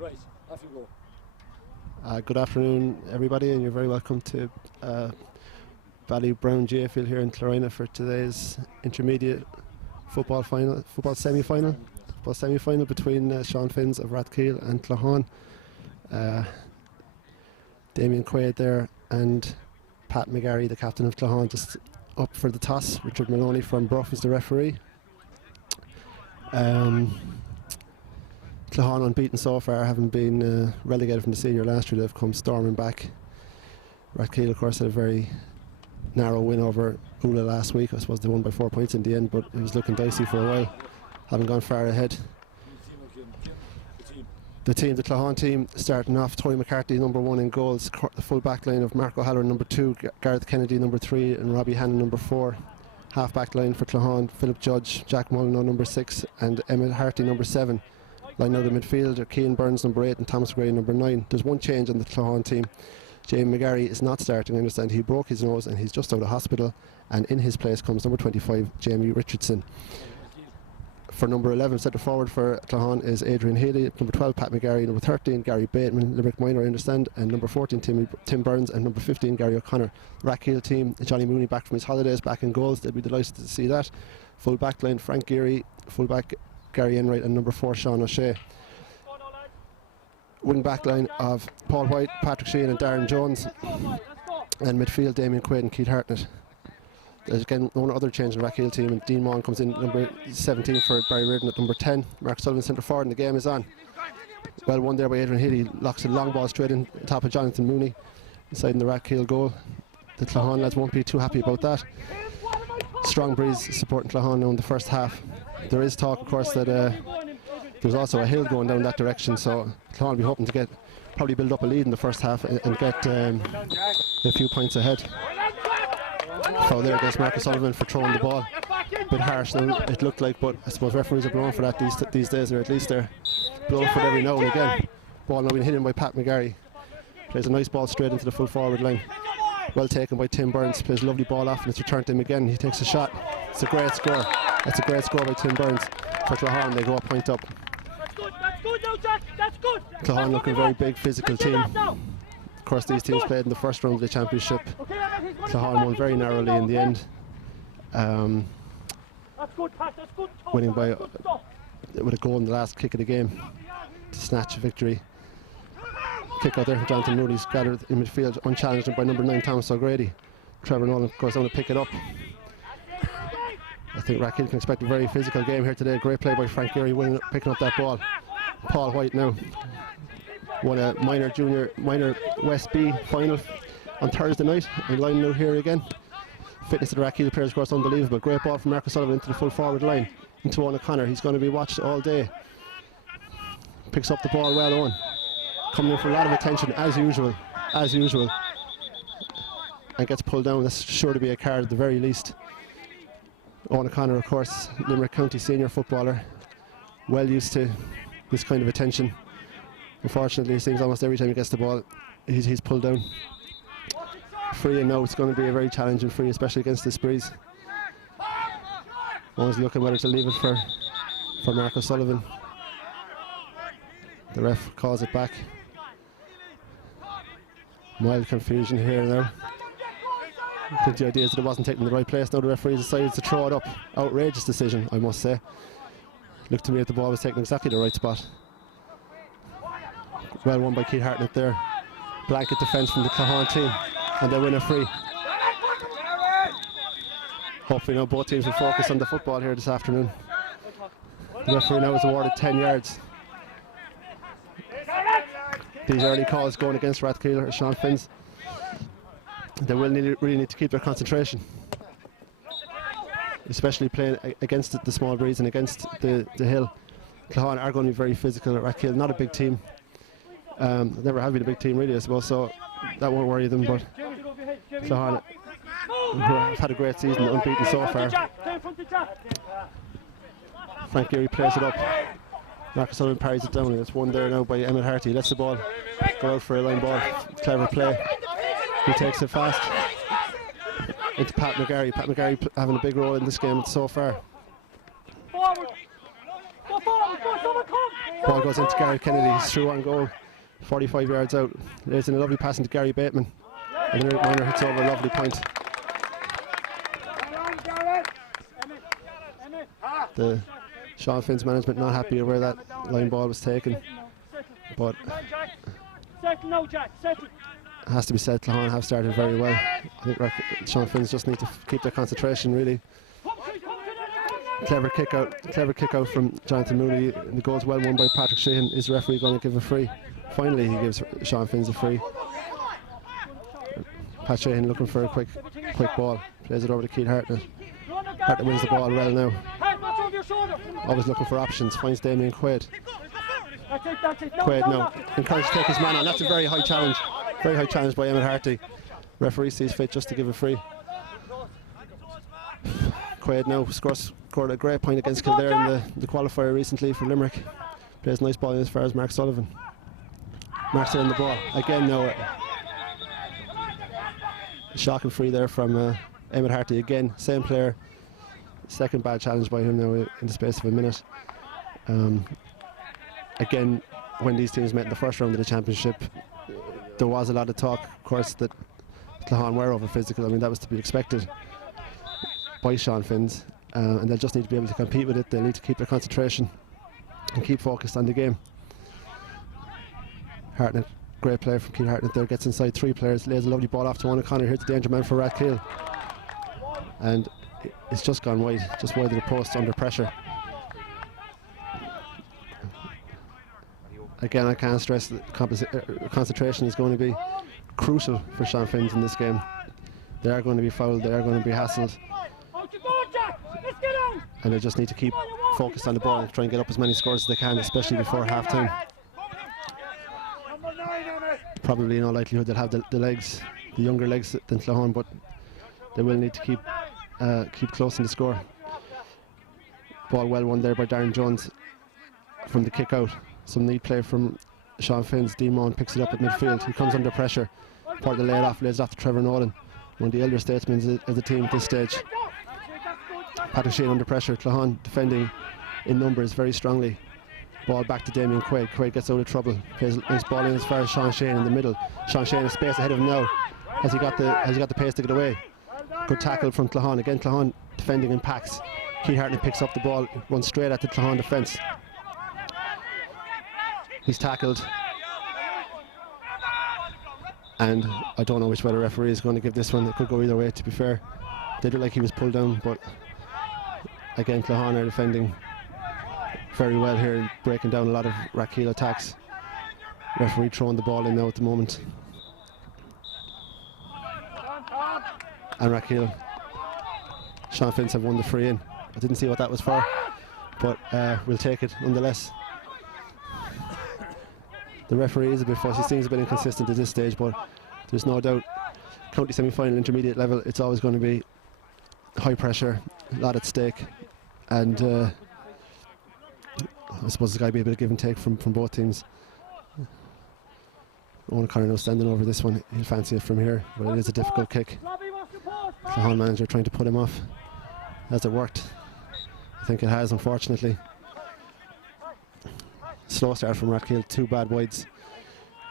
Right, off you go. Good afternoon, everybody, and you're very welcome to Ballybrown GAA here in Claughaun for today's intermediate football semi-final between Sean Finns of Rathkeale and Claughaun. Damien Quaid there and Pat McGarry, the captain of Claughaun, just up for the toss. Richard Maloney from Bruff is the referee. Claughaun unbeaten so far, having been relegated from the senior last year. They've come storming back. Rathkeale, of course, had a very narrow win over Ula last week. I suppose they won by 4 points in the end, but it was looking dicey for a while. Haven't gone far ahead. The Claughaun team starting off: Toy McCarthy, number 1 in goals. The full back line of Mark O'Halloran, number 2, Gareth Kennedy, number 3, and Robbie Hannon, number 4. Half back line for Claughaun: Philip Judge, Jack Molyneux, number 6, and Emmett Harty, number 7. Line out of midfield are Cian Burns, number 8, and Thomas Gray, number 9. There's one change on the Claughaun team. Jamie McGarry is not starting. I understand he broke his nose and he's just out of hospital, and in his place comes number 25, Jamie Richardson. For number 11, centre forward for Claughaun is Adrian Healy, number 12, Pat McGarry, number 13, Gary Bateman, Limerick minor, I understand, and number 14, Tim Burns, and number 15, Gary O'Connor. Rathkeale team: Johnny Mooney back from his holidays, back in goals. They'll be delighted to see that. Full back line: Frank Geary, full back Gary Enright, and number 4, Sean O'Shea. Wing back line of Paul White, Patrick Sheehan, and Darren Jones, and midfield: Damien Quaid and Keith Hartnett. There's again one other change in the Rathkeale team, and Dean Maughan comes in number 17 for Barry Reardon at number 10. Mark Sullivan centre forward, and the game is on. Well won there by Adrian Healy. Locks a long ball straight in on top of Jonathan Mooney inside in the Rathkeale goal. The Claughaun lads won't be too happy about that. Strong breeze supporting Claughaun now in the first half. There is talk, of course, that there's also a hill going down that direction, so Claughaun will be hoping to probably build up a lead in the first half and get a few points ahead. Foul there against Marcus Sullivan for throwing the ball. A bit harsh now, it looked like, but I suppose referees are blowing for that these days, or at least they're blowing for it every now and again. Ball now being hit in by Pat McGarry. Plays a nice ball straight into the full forward line. Well taken by Tim Burns. Plays a lovely ball off, and it's returned to him again. He takes a shot. It's a great score. That's a great score by Tim Burns. For Claughaun, they go a point up. That's good now, Jack. That's good. Claughaun looking a very big physical team. Of course, these teams played in the first round of the championship. Claughaun won very narrowly in the end, winning by with a goal in the last kick of the game to snatch a victory. Kick out there from Jonathan Mooney's gathered in midfield, unchallenged by number 9, Thomas O'Grady. Trevor Nolan goes down to pick it up. I think Rathkeale can expect a very physical game here today. Great play by Frank Geary, picking up that ball. Paul White now won a minor West B final on Thursday night, and lining out here again. Fitness of the Rathkeale players, of course, unbelievable. Great ball from Marcus Sullivan into the full forward line, into Owen O'Connor. He's going to be watched all day. Picks up the ball well, Owen. Coming in for a lot of attention, as usual, and gets pulled down. That's sure to be a card at the very least. Owen O'Connor, of course, Limerick County senior footballer, well used to this kind of attention. Unfortunately, it seems almost every time he gets the ball, he's pulled down. Free, and now it's going to be a very challenging free, especially against this breeze. Owen's looking whether to leave it for Marcus Sullivan. The ref calls it back. Mild confusion here now. I think the idea is that it wasn't taken in the right place. Now the referee decided to throw it up. Outrageous decision, I must say. Looked to me that the ball was taken exactly the right spot. Well won by Keith Hartnett there. Blanket defence from the Claughaun team, and they win a free. Hopefully now both teams will focus on the football here this afternoon. The referee now is awarded 10 yards. These early calls going against Rathkeale or Sean Finns, they will really need to keep their concentration, especially playing against the small breeze and against the hill. Claughaun are going to be very physical at Rathkeale, not a big team. Never have been a big team really, I suppose, so that won't worry them, but Claughaun have had a great season, unbeaten so far. Frank Geary plays it up. Marcus Sullivan parries it down, and it's won there now by Emmett Harty. Lets the ball go out for a line ball. Clever play. He takes it fast into Pat McGarry. Pat McGarry having a big role in this game so far. Forward. Go forward. Go, someone come. Ball goes into Gary Kennedy. He's through on goal. 45 yards out. There's a lovely pass into Gary Bateman. And the minor hits over a lovely point. The Sean Finn's management not happy where that line ball was taken. But it has to be said, Claughaun have started very well. I think Sean Finn's just need to keep their concentration really. Clever kick out from Jonathan Mooney. The goal's well won by Patrick Sheehan. Is the referee going to give a free? Finally he gives Sean Finn's a free. Pat Sheehan looking for a quick ball. Plays it over to Keith Hartnett. Hartnett wins the ball well now. Always looking for options. Finds Damien Quaid. Quaid now encouraged to take his man on. That's a very high challenge. Very high challenge by Emmett Harty. Referee sees fit just to give a free. Quaid now scored a great point against Kildare in the qualifier recently for Limerick. Plays a nice ball in as far as Mark Sullivan. Mark's in the ball. Again now a shocking free there from Emmett Harty again. Same player. Second bad challenge by him now in the space of a minute. Again, when these teams met in the first round of the championship, there was a lot of talk, of course, that Claughaun were over physical. I mean, that was to be expected by Sean Finn's, and they'll just need to be able to compete with it. They'll need to keep their concentration and keep focused on the game. Hartnett, great play from Keith Hartnett there, gets inside three players, lays a lovely ball off to Owen O'Connor. Here's the danger man for Rathkeale, and it's just gone wide, just wide of the post under pressure. Again, I can't stress that concentration is going to be crucial for Sean Finn's in this game. They are going to be fouled, they are going to be hassled, and they just need to keep focused on the ball and try and get up as many scores as they can, especially before half time. Probably in all likelihood they'll have the legs, the younger legs than Claughaun, but they will need to keep close in the score. Ball well won there by Darren Jones from the kick out. Some neat play from Sean Finn's. Dean Maughan picks it up at midfield. He comes under pressure. Part of the lays it off to Trevor Nolan, one of the elder statesmen of the team at this stage. Patrick Sheehan under pressure. Claughaun defending in numbers very strongly. Ball back to Damien Quaid. Quaid gets out of trouble. Plays a nice ball in as far as Sean Sheehan in the middle. Sean Sheehan has space ahead of him now. Has he got the pace to get away? Good tackle from Claughaun. Again, Claughaun defending in packs. Keith Hartnett picks up the ball, runs straight at the Claughaun defence. He's tackled, and I don't know which way the referee is going to give this one. It could go either way, to be fair. They look like he was pulled down, but again, Claughaun are defending very well here and breaking down a lot of Rathkeale attacks. Referee throwing the ball in now at the moment. And Rathkeale, Sean Finn's have won the free in. I didn't see what that was for, but we'll take it nonetheless. The referee is a bit fussy, seems a bit inconsistent at this stage, but there's no doubt, county semi-final, intermediate level, it's always going to be high pressure, a lot at stake, and I suppose there's got to be a bit of give and take from both teams. Owen O'Connor now standing over this one. He'll fancy it from here, but it is a difficult kick. Claughaun manager trying to put him off. Has it worked? I think it has, unfortunately. Slow start from Rathkeale, two bad wides.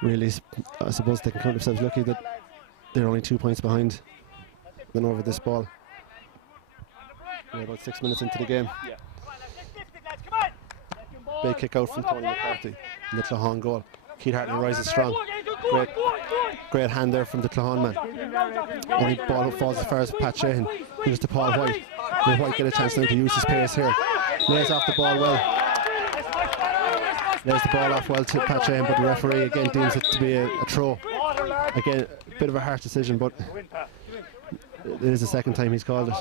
Really, I suppose they can count themselves lucky that they're only 2 points behind than over this ball. We're about 6 minutes into the game. Big kick out from Tony McCarthy in the Claughaun goal. Keith Hartnett rises strong. Great hand there from the Claughaun man. Only ball falls as far as Pat Sheehan. Gives to Paul White. Will White get a chance now to use his pace here? Lays off the ball well. Lays the ball off well to Pat Sheehan, but the referee again deems it to be a throw. Again, a bit of a harsh decision, but it is the second time he's called it.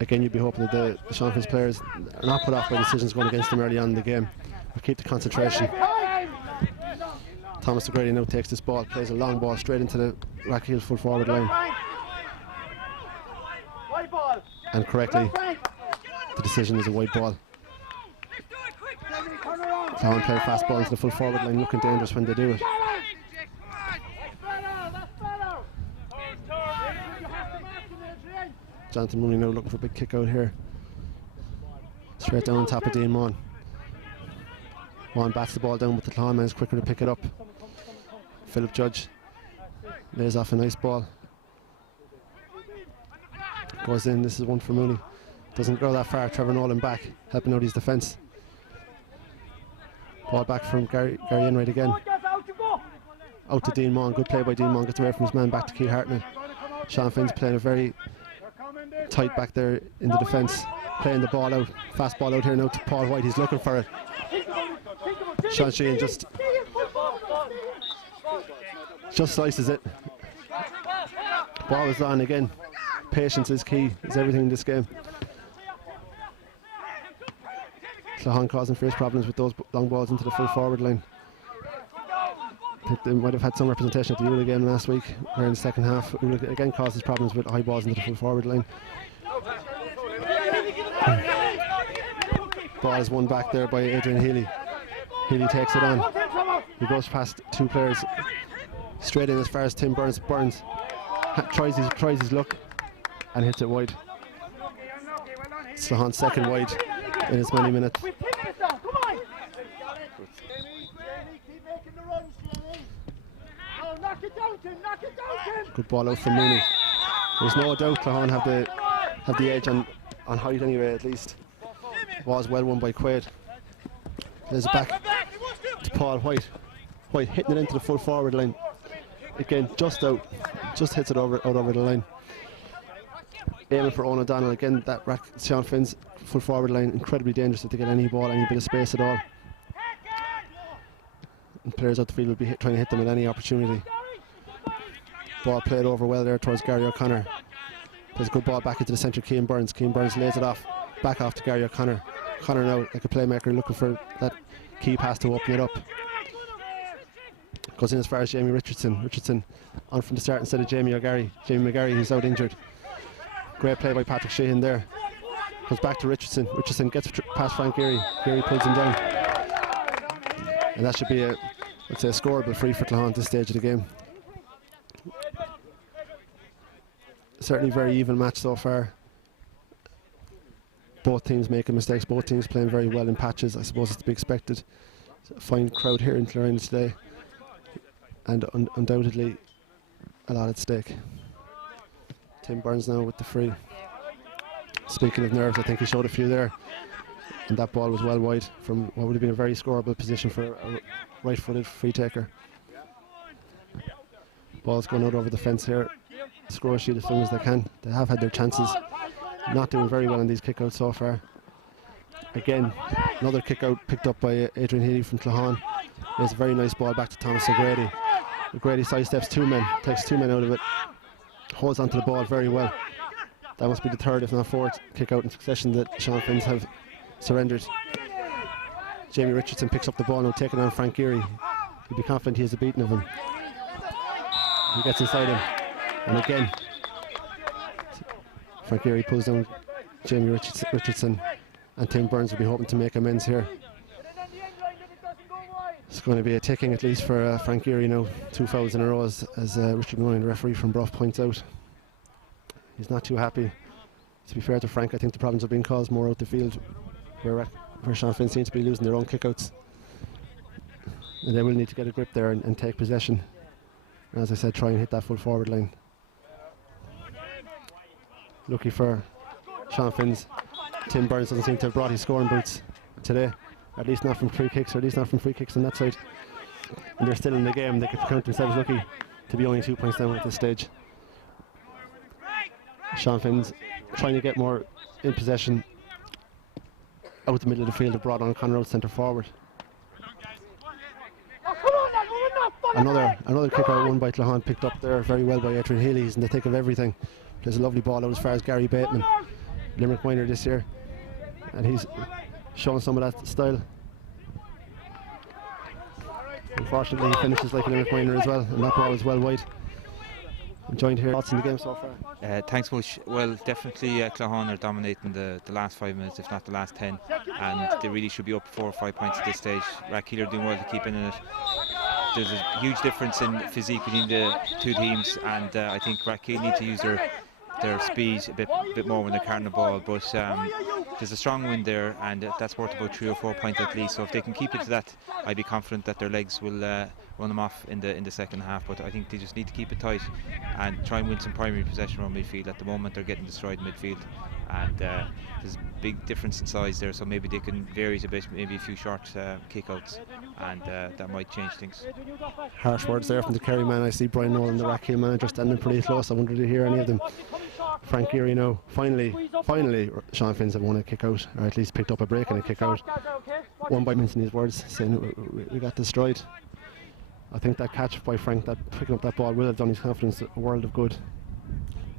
Again, you'd be hoping that the Sean Finn's players are not put off by decisions going against them early on in the game, but keep the concentration. Thomas O'Grady now takes this ball, plays a long ball straight into the Rathkeale full forward line. And correctly, the decision is a wide ball. Claughaun play a fast ball into the full forward line, looking dangerous when they do it. Jonathan Mooney now looking for a big kick out here. Straight down on top of Dean Mon. Mon bats the ball down, but the Claughaun man is quicker to pick it up. Philip Judge lays off a nice ball. Goes in, this is one for Mooney. Doesn't go that far, Trevor Nolan back, helping out his defence. Ball back from Gary Enright again. Out to Dean Mon, good play by Dean Mon, gets away from his man, back to Keith Hartnett. Sean Finn's playing a very tight back there in the defence, playing the ball out, fast ball out here now to Paul White, he's looking for it. Sean Sheehan just slices it. Ball is on again. Patience is key, is everything in this game. Claughaun causing fierce problems with those long balls into the full forward line. I think they might have had some representation at the Ula game last week, where in the second half Ula again causes problems with high balls into the full forward line. Ball is won back there by Adrian Healy. Healy takes it on. He goes past two players straight in as far as Tim Burns. Burns tries his luck and hits it wide. It's Claughaun's second wide in as many minutes. Good ball out from Mooney. There's no doubt Claughaun have the edge on height anyway, at least. Was well won by Quaid. There's it back to Paul White. White hitting it into the full forward line. Again, just out. Just hits it out over the line. Aiming for Owen O'Donnell. Again, that Sean Finn's full forward line, incredibly dangerous if they get any ball, any bit of space at all. And players out the field will be trying to hit them at any opportunity. Ball played over well there towards Gary O'Connor. There's a good ball back into the centre, Keane Burns. Keane Burns lays it off, back off to Gary O'Connor. O'Connor now like a playmaker looking for that key pass to open it up. Goes in as far as Jamie Richardson. Richardson on from the start instead of Jamie McGarry. Jamie McGarry, who's out injured. Great play by Patrick Sheehan there. Goes back to Richardson. Richardson gets past Frank Geary. Geary pulls him down. And that should be a scoreable free for Claughaun at this stage of the game. Certainly very even match so far. Both teams making mistakes, both teams playing very well in patches. I suppose it's to be expected. A fine crowd here in Clarion today, and undoubtedly a lot at stake. Tim Burns now with the free. Speaking of nerves, I think he showed a few there, and that ball was well wide from what would have been a very scoreable position for a right-footed free taker. Ball's going out over the fence here. Score sheet as soon as they can. They have had their chances. Not doing very well in these kickouts so far. Again, another kickout picked up by Adrian Healy from Claughaun. There's a very nice ball back to Thomas O'Grady. O'Grady sidesteps two men, takes two men out of it, holds onto the ball very well. That must be the third, if not fourth, kickout in succession that Sean Finns have surrendered. Jamie Richardson picks up the ball now, taking on Frank Geary. He'll be confident he has a beating of him. He gets inside him, and again Frank Geary pulls down Jamie Richardson, and Tim Burns will be hoping to make amends here. It's going to be a ticking at least for Frank Geary now. 2 fouls in a row as Richard Mullen, the referee from Bruff, points out. He's not too happy. To be fair to Frank, I think the problems are being caused more out the field where Sean Finn seems to be losing their own kickouts. And they will need to get a grip there and take possession. And as I said, try and hit that full forward line. Lucky for Sean Finn's, Tim Burns doesn't seem to have brought his scoring boots today, at least not from free kicks, or at least not from free kicks on that side. And they're still in the game. They could count themselves lucky to be only 2 points down at this stage. Sean Finn's trying to get more in possession out the middle of the field. Have brought on Conor out centre forward. Another kick out won by Claughaun, picked up there very well by Adrian Healy. He's in the thick of everything. There's a lovely ball out as far as Gary Bateman, Limerick minor this year, and he's showing some of that style. Unfortunately, he finishes like a Limerick minor as well, and that ball is well wide. I'm joined here. Thoughts in the game so far? Thanks much. Well, definitely Claughaun are dominating the last 5 minutes, if not the last 10, and they really should be up 4 or 5 points at this stage. Rathkeale are doing well to keep in it. There's a huge difference in physique between the two teams, and I think Rathkeale need to use their speed a bit more when they're carrying the ball, but there's a strong wind there, and that's worth about 3 or 4 points at least. So if they can keep it to that, I'd be confident that their legs will run them off in the second half. But I think they just need to keep it tight and try and win some primary possession around midfield. At the moment they're getting destroyed in midfield, and there's a big difference in size there, so maybe they can vary it a bit, maybe a few short kick-outs, and that might change things. Harsh words there from the Kerry man. I see Brian Nolan, the Rathkeale manager, standing pretty close. I wonder to hear any of them. Frank Geary now, finally Sean Finn's have won a kick-out, or at least picked up a break in a kick-out. One by mincing his words, saying we got destroyed. I think that catch by Frank, that picking up that ball, will have done his confidence a world of good.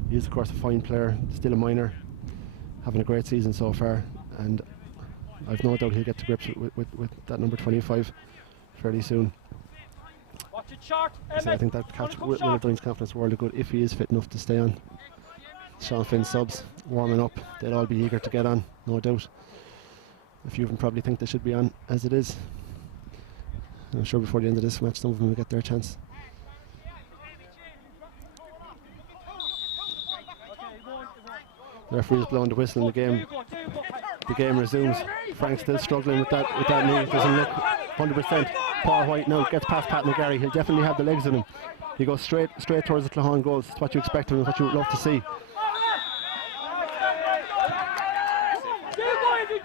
He is of course a fine player, still a minor, having a great season so far, and I've no doubt he'll get to grips with that number 25 fairly soon. So I think that catch will have done his confidence a world of good if he is fit enough to stay on. Sean Finn subs warming up, they'll all be eager to get on, no doubt. A few of them probably think they should be on as it is. And I'm sure before the end of this match some of them will get their chance. The referee's blowing the whistle and the game resumes. Frank's still struggling with that knee, doesn't look 100%. Paul White now gets past Pat McGarry, he'll definitely have the legs in him. He goes straight towards the Claughaun goals. It's what you expect of him, what you would love to see.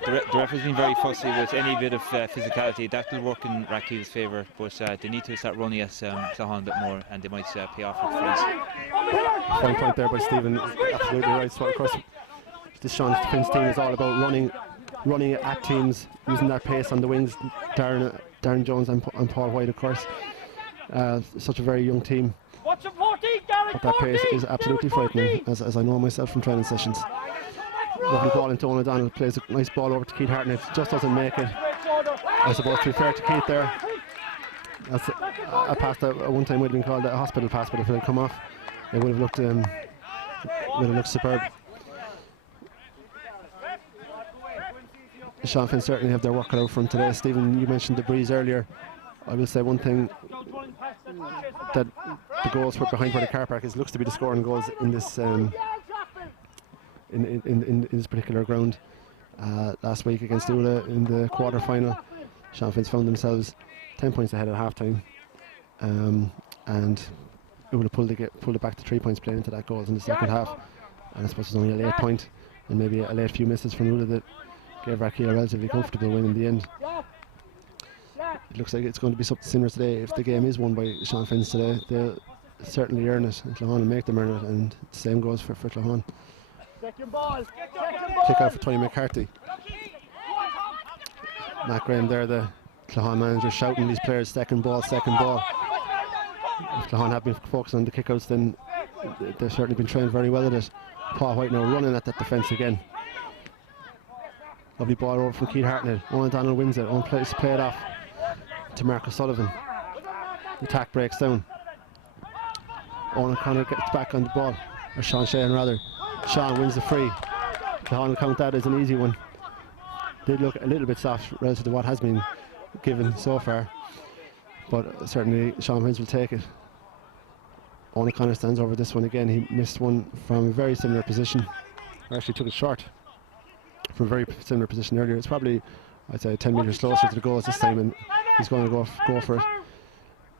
The ref has been very fussy with any bit of physicality. That will work in Rathkeale's favour, but they need to start running at Claughaun a bit more, and they might pay off with freeze. Fine point there by Stephen, absolutely right. So of course this Sean Finn's team is all about running at teams, using that pace on the wings. Darren Jones and Paul White, of course. Such a very young team, but that pace is absolutely frightening, as I know myself from training sessions. Lovely ball into Owen O'Donnell, plays a nice ball over to Keith Hartnett, just doesn't make it. I suppose to be fair to Keith there, that's a pass that at one time would have been called a hospital pass, but if it had come off it would have looked superb. Sean Finn certainly have their work cut out for them today. Stephen, you mentioned the breeze earlier. I will say one thing, that the goals were behind where the car park is looks to be the scoring goals in this in this particular ground. Last week against Ula in the quarter final, Sean Finn's found themselves 10 points ahead at half time, and Ula pulled it back to 3 points playing into that goals in the second half, and I suppose it was only a late point and maybe a late few misses from Ula that gave Rathkeale a relatively comfortable win in the end. It looks like it's going to be something similar today. If the game is won by Sean Finn's today, they'll certainly earn it, and Claughaun will make them earn it, and the same goes for Claughaun. Kick out for Tony McCarthy. Matt Graham there, the Claughaun manager, shouting these players, second ball. If Claughaun have been focused on the kickouts, then they've certainly been trained very well at it. Paul White now running at that defence again. Lovely ball over from Keith Hartnett. Owen Donald wins it. Owen play it off to Mark O'Sullivan. The attack breaks down. Owen O'Connor gets back on the ball, or Sean Sheehan rather. Sean wins the free. Claughaun will count that as an easy one. They look a little bit soft relative to what has been given so far, but certainly Sean Finn's will take it. Owen O'Connor stands over this one again. He missed one from a very similar position, or actually took it short from a very similar position earlier. It's probably, I'd say, 10 metres closer to the goals this time, and he's going to go for it.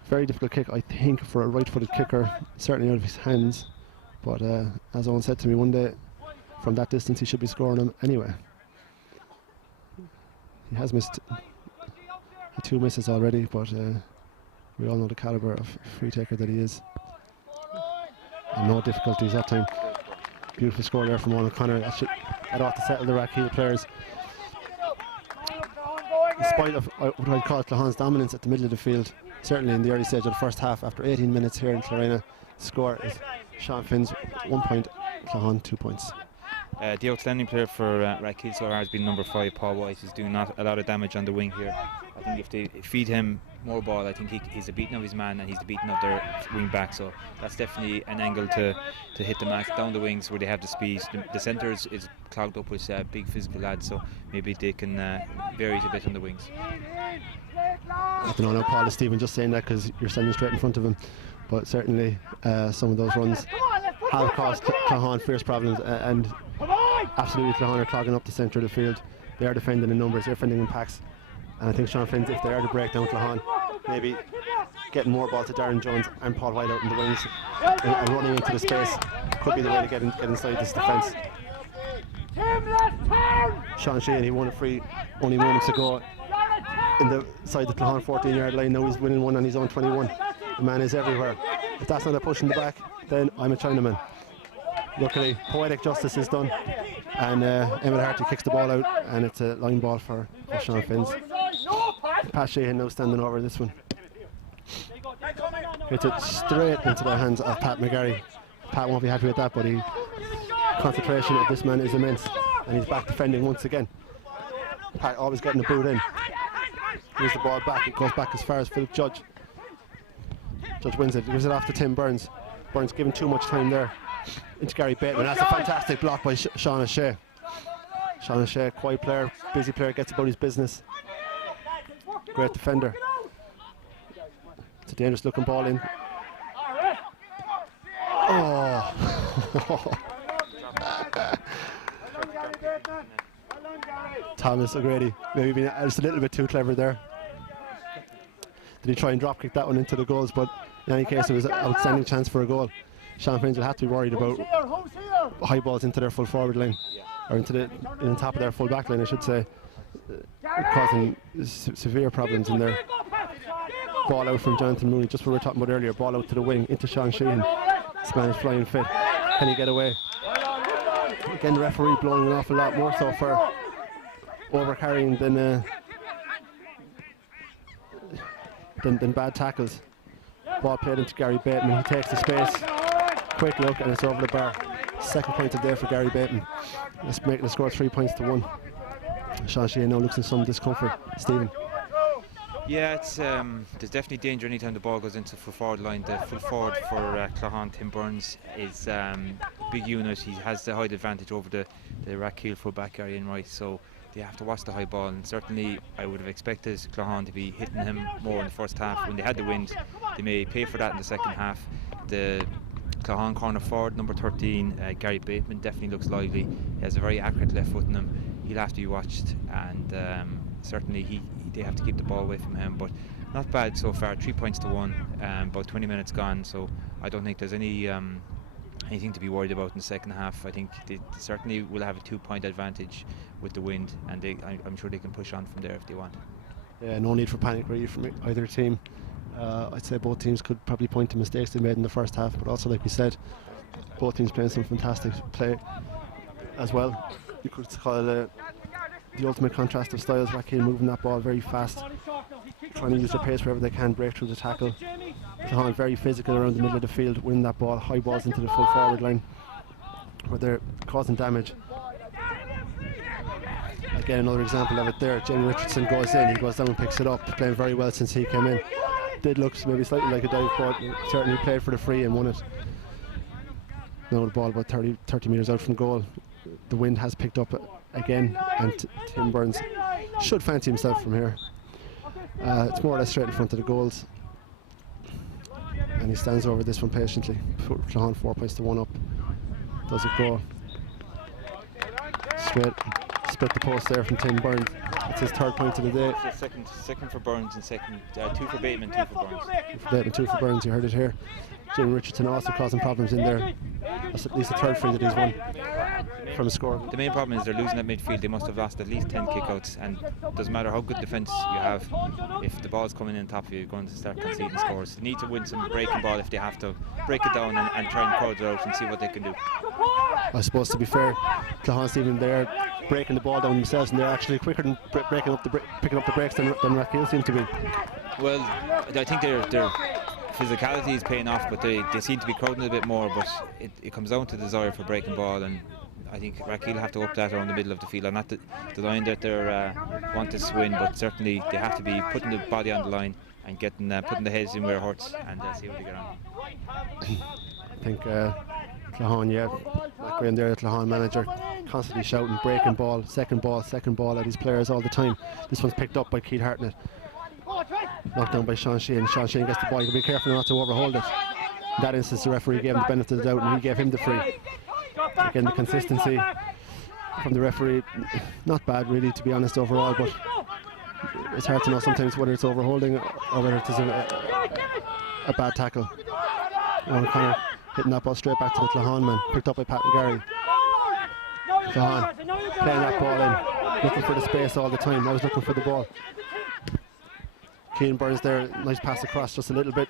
Very difficult kick, I think, for a right-footed kicker, certainly out of his hands. But as Owen said to me one day, from that distance he should be scoring them anyway. He has missed 2 misses already, but we all know the calibre of free taker that he is. And no difficulties that time. Beautiful score there from Owen O'Connor. That ought to settle the Rathkeale players. In spite of what I'd call Claughaun's dominance at the middle of the field, certainly in the early stage of the first half, after 18 minutes here in Clarena, the score is Sean Finn's 1 point, Claughaun 2 points. The outstanding player for Rathkeale so far has been number 5, Paul White. He's doing a lot of damage on the wing here. I think if they feed him more ball, I think he's the beating of his man and he's the beating of their wing back. So that's definitely an angle to hit the match down the wings where they have the speed. The centre is clogged up with big physical lads, so maybe they can vary it a bit on the wings. I don't know, Paul, is Stephen just saying that because you're standing straight in front of him, but certainly some of those runs have caused Claughaun fierce problems, and absolutely Claughaun are clogging up the centre of the field. They are defending in numbers, they're defending in packs. And I think Sean Finn's, if they are to break down Claughaun, maybe getting more ball to Darren Jones and Paul White out in the wings and running into the space could be the way to get inside this defence. Sean Sheehan, he won a free only moments ago in the side the Claughaun 14-yard line. Now he's winning one on his own 21. The man is everywhere. If that's not a push in the back, then I'm a Chinaman. Luckily, poetic justice is done, and Emmet Harty kicks the ball out, and it's a line ball for Sean Finns. Pat Sheehan now standing over this one. Hits it straight into the hands of Pat McGarry. Pat won't be happy with that, but the concentration of this man is immense, and he's back defending once again. Pat always getting the boot in. Here's the ball back, it goes back as far as Philip Judge. Judge wins it, gives it off to Tim Burns. Burns given too much time there into Gary Bateman. That's a fantastic block by Sean O'Shea. Sean O'Shea, quiet player, busy player, gets about his business. Great defender. It's a dangerous looking ball in. Oh! Thomas O'Grady, maybe being just a little bit too clever there. Did he try and drop kick that one into the goals? But in any case, it was an outstanding chance for a goal. Sean Finns will have to be worried about high balls into their full forward line, or into the top of their full back line, I should say, causing severe problems in there. Ball out from Jonathan Mooney, just what we were talking about earlier. Ball out to the wing into Sean Sheehan. This man is flying fit. Can he get away? Again, the referee blowing an awful lot more so for overcarrying than bad tackles. Ball played into Gary Bateman. He takes the space. Quick look, and it's over the bar. Second point of the day for Gary Bateman. Let's make the score 3 points to 1. Sean Sheehan now looks in some discomfort. Stephen. Yeah, it's there's definitely danger anytime the ball goes into the full forward line. The full forward for Claughaun, Tim Burns, is big unit. He has the height advantage over the Rathkeale full back area in right, so they have to watch the high ball, and certainly I would have expected Claughaun to be hitting him more in the first half. When they had the wind, they may pay for that in the second half. The Claughaun corner forward, number 13, Gary Bateman, definitely looks lively. He has a very accurate left foot in him. He'll have to be watched, and certainly they have to keep the ball away from him. But not bad so far, 3 points to 1, about 20 minutes gone, so I don't think there's anything to be worried about in the second half. I think they certainly will have a 2-point advantage with the wind, and I'm sure they can push on from there if they want. Yeah, no need for panic really from either team. I'd say both teams could probably point to mistakes they made in the first half, but also, like we said, both teams playing some fantastic play as well. You could call it the ultimate contrast of styles. Rathkeale moving that ball very fast, trying to use their pace wherever they can, break through the tackle. Claughaun very physical around the middle of the field, winning that ball, high balls into the full forward line where they're causing damage. Again, another example of it there. Jamie Richardson goes in, he goes down and picks it up, playing very well since he came in. Did look maybe slightly like a dive, but certainly played for the free and won it. Now the ball about 30 metres out from goal. The wind has picked up again, and Tim Burns should fancy himself from here. It's more or less straight in front of the goals, and he stands over this one patiently. Claughaun 4 points to 1 up. Does it go straight? Split the post there from Tim Burns. It's his 3rd point of the day. Second for Burns and second, 2 for Bateman, 2 for Burns. 2 for Bateman, 2 for Burns. You heard it here. Jimmy Richardson also causing problems in there. That's at least the 3rd free that he's won from a score. The main problem is they're losing at midfield. They must have lost at least 10 kickouts, and it doesn't matter how good defence you have, if the ball's coming in top of you, you're going to start conceding scores. They need to win some breaking ball if they have to. Break it down and try and crowd it out and see what they can do. I suppose, to be fair, Claughaun's even there breaking the ball down themselves, and they're actually quicker than picking up the breaks than Rathkeale seem to be. Well, I think their physicality is paying off, but they seem to be crowding a bit more, but it comes down to desire for breaking ball, and I think Rathkeale have to up that around the middle of the field. I'm not denying that they want to win, but certainly they have to be putting the body on the line and putting the heads in where it hurts, and see what they get on. I think Claughaun, like we're in there, the Claughaun manager constantly shouting breaking ball, second ball at his players all the time. This one's picked up by Keith Hartnett, knocked down by Sean Sheehan. Sean Sheehan gets the ball. You can be careful not to overhold it. In that instance, the referee gave him the benefit of the doubt, and he gave him the free. Again, the consistency from the referee. Not bad really, to be honest, overall, but it's hard to know sometimes whether it's overholding or whether it's a bad tackle. O'Connor hitting that ball straight back to the Claughaun man, picked up by Pat McGarry. Claughaun playing that ball in, looking for the space all the time, always looking for the ball. Keane Burns there, nice pass across just a little bit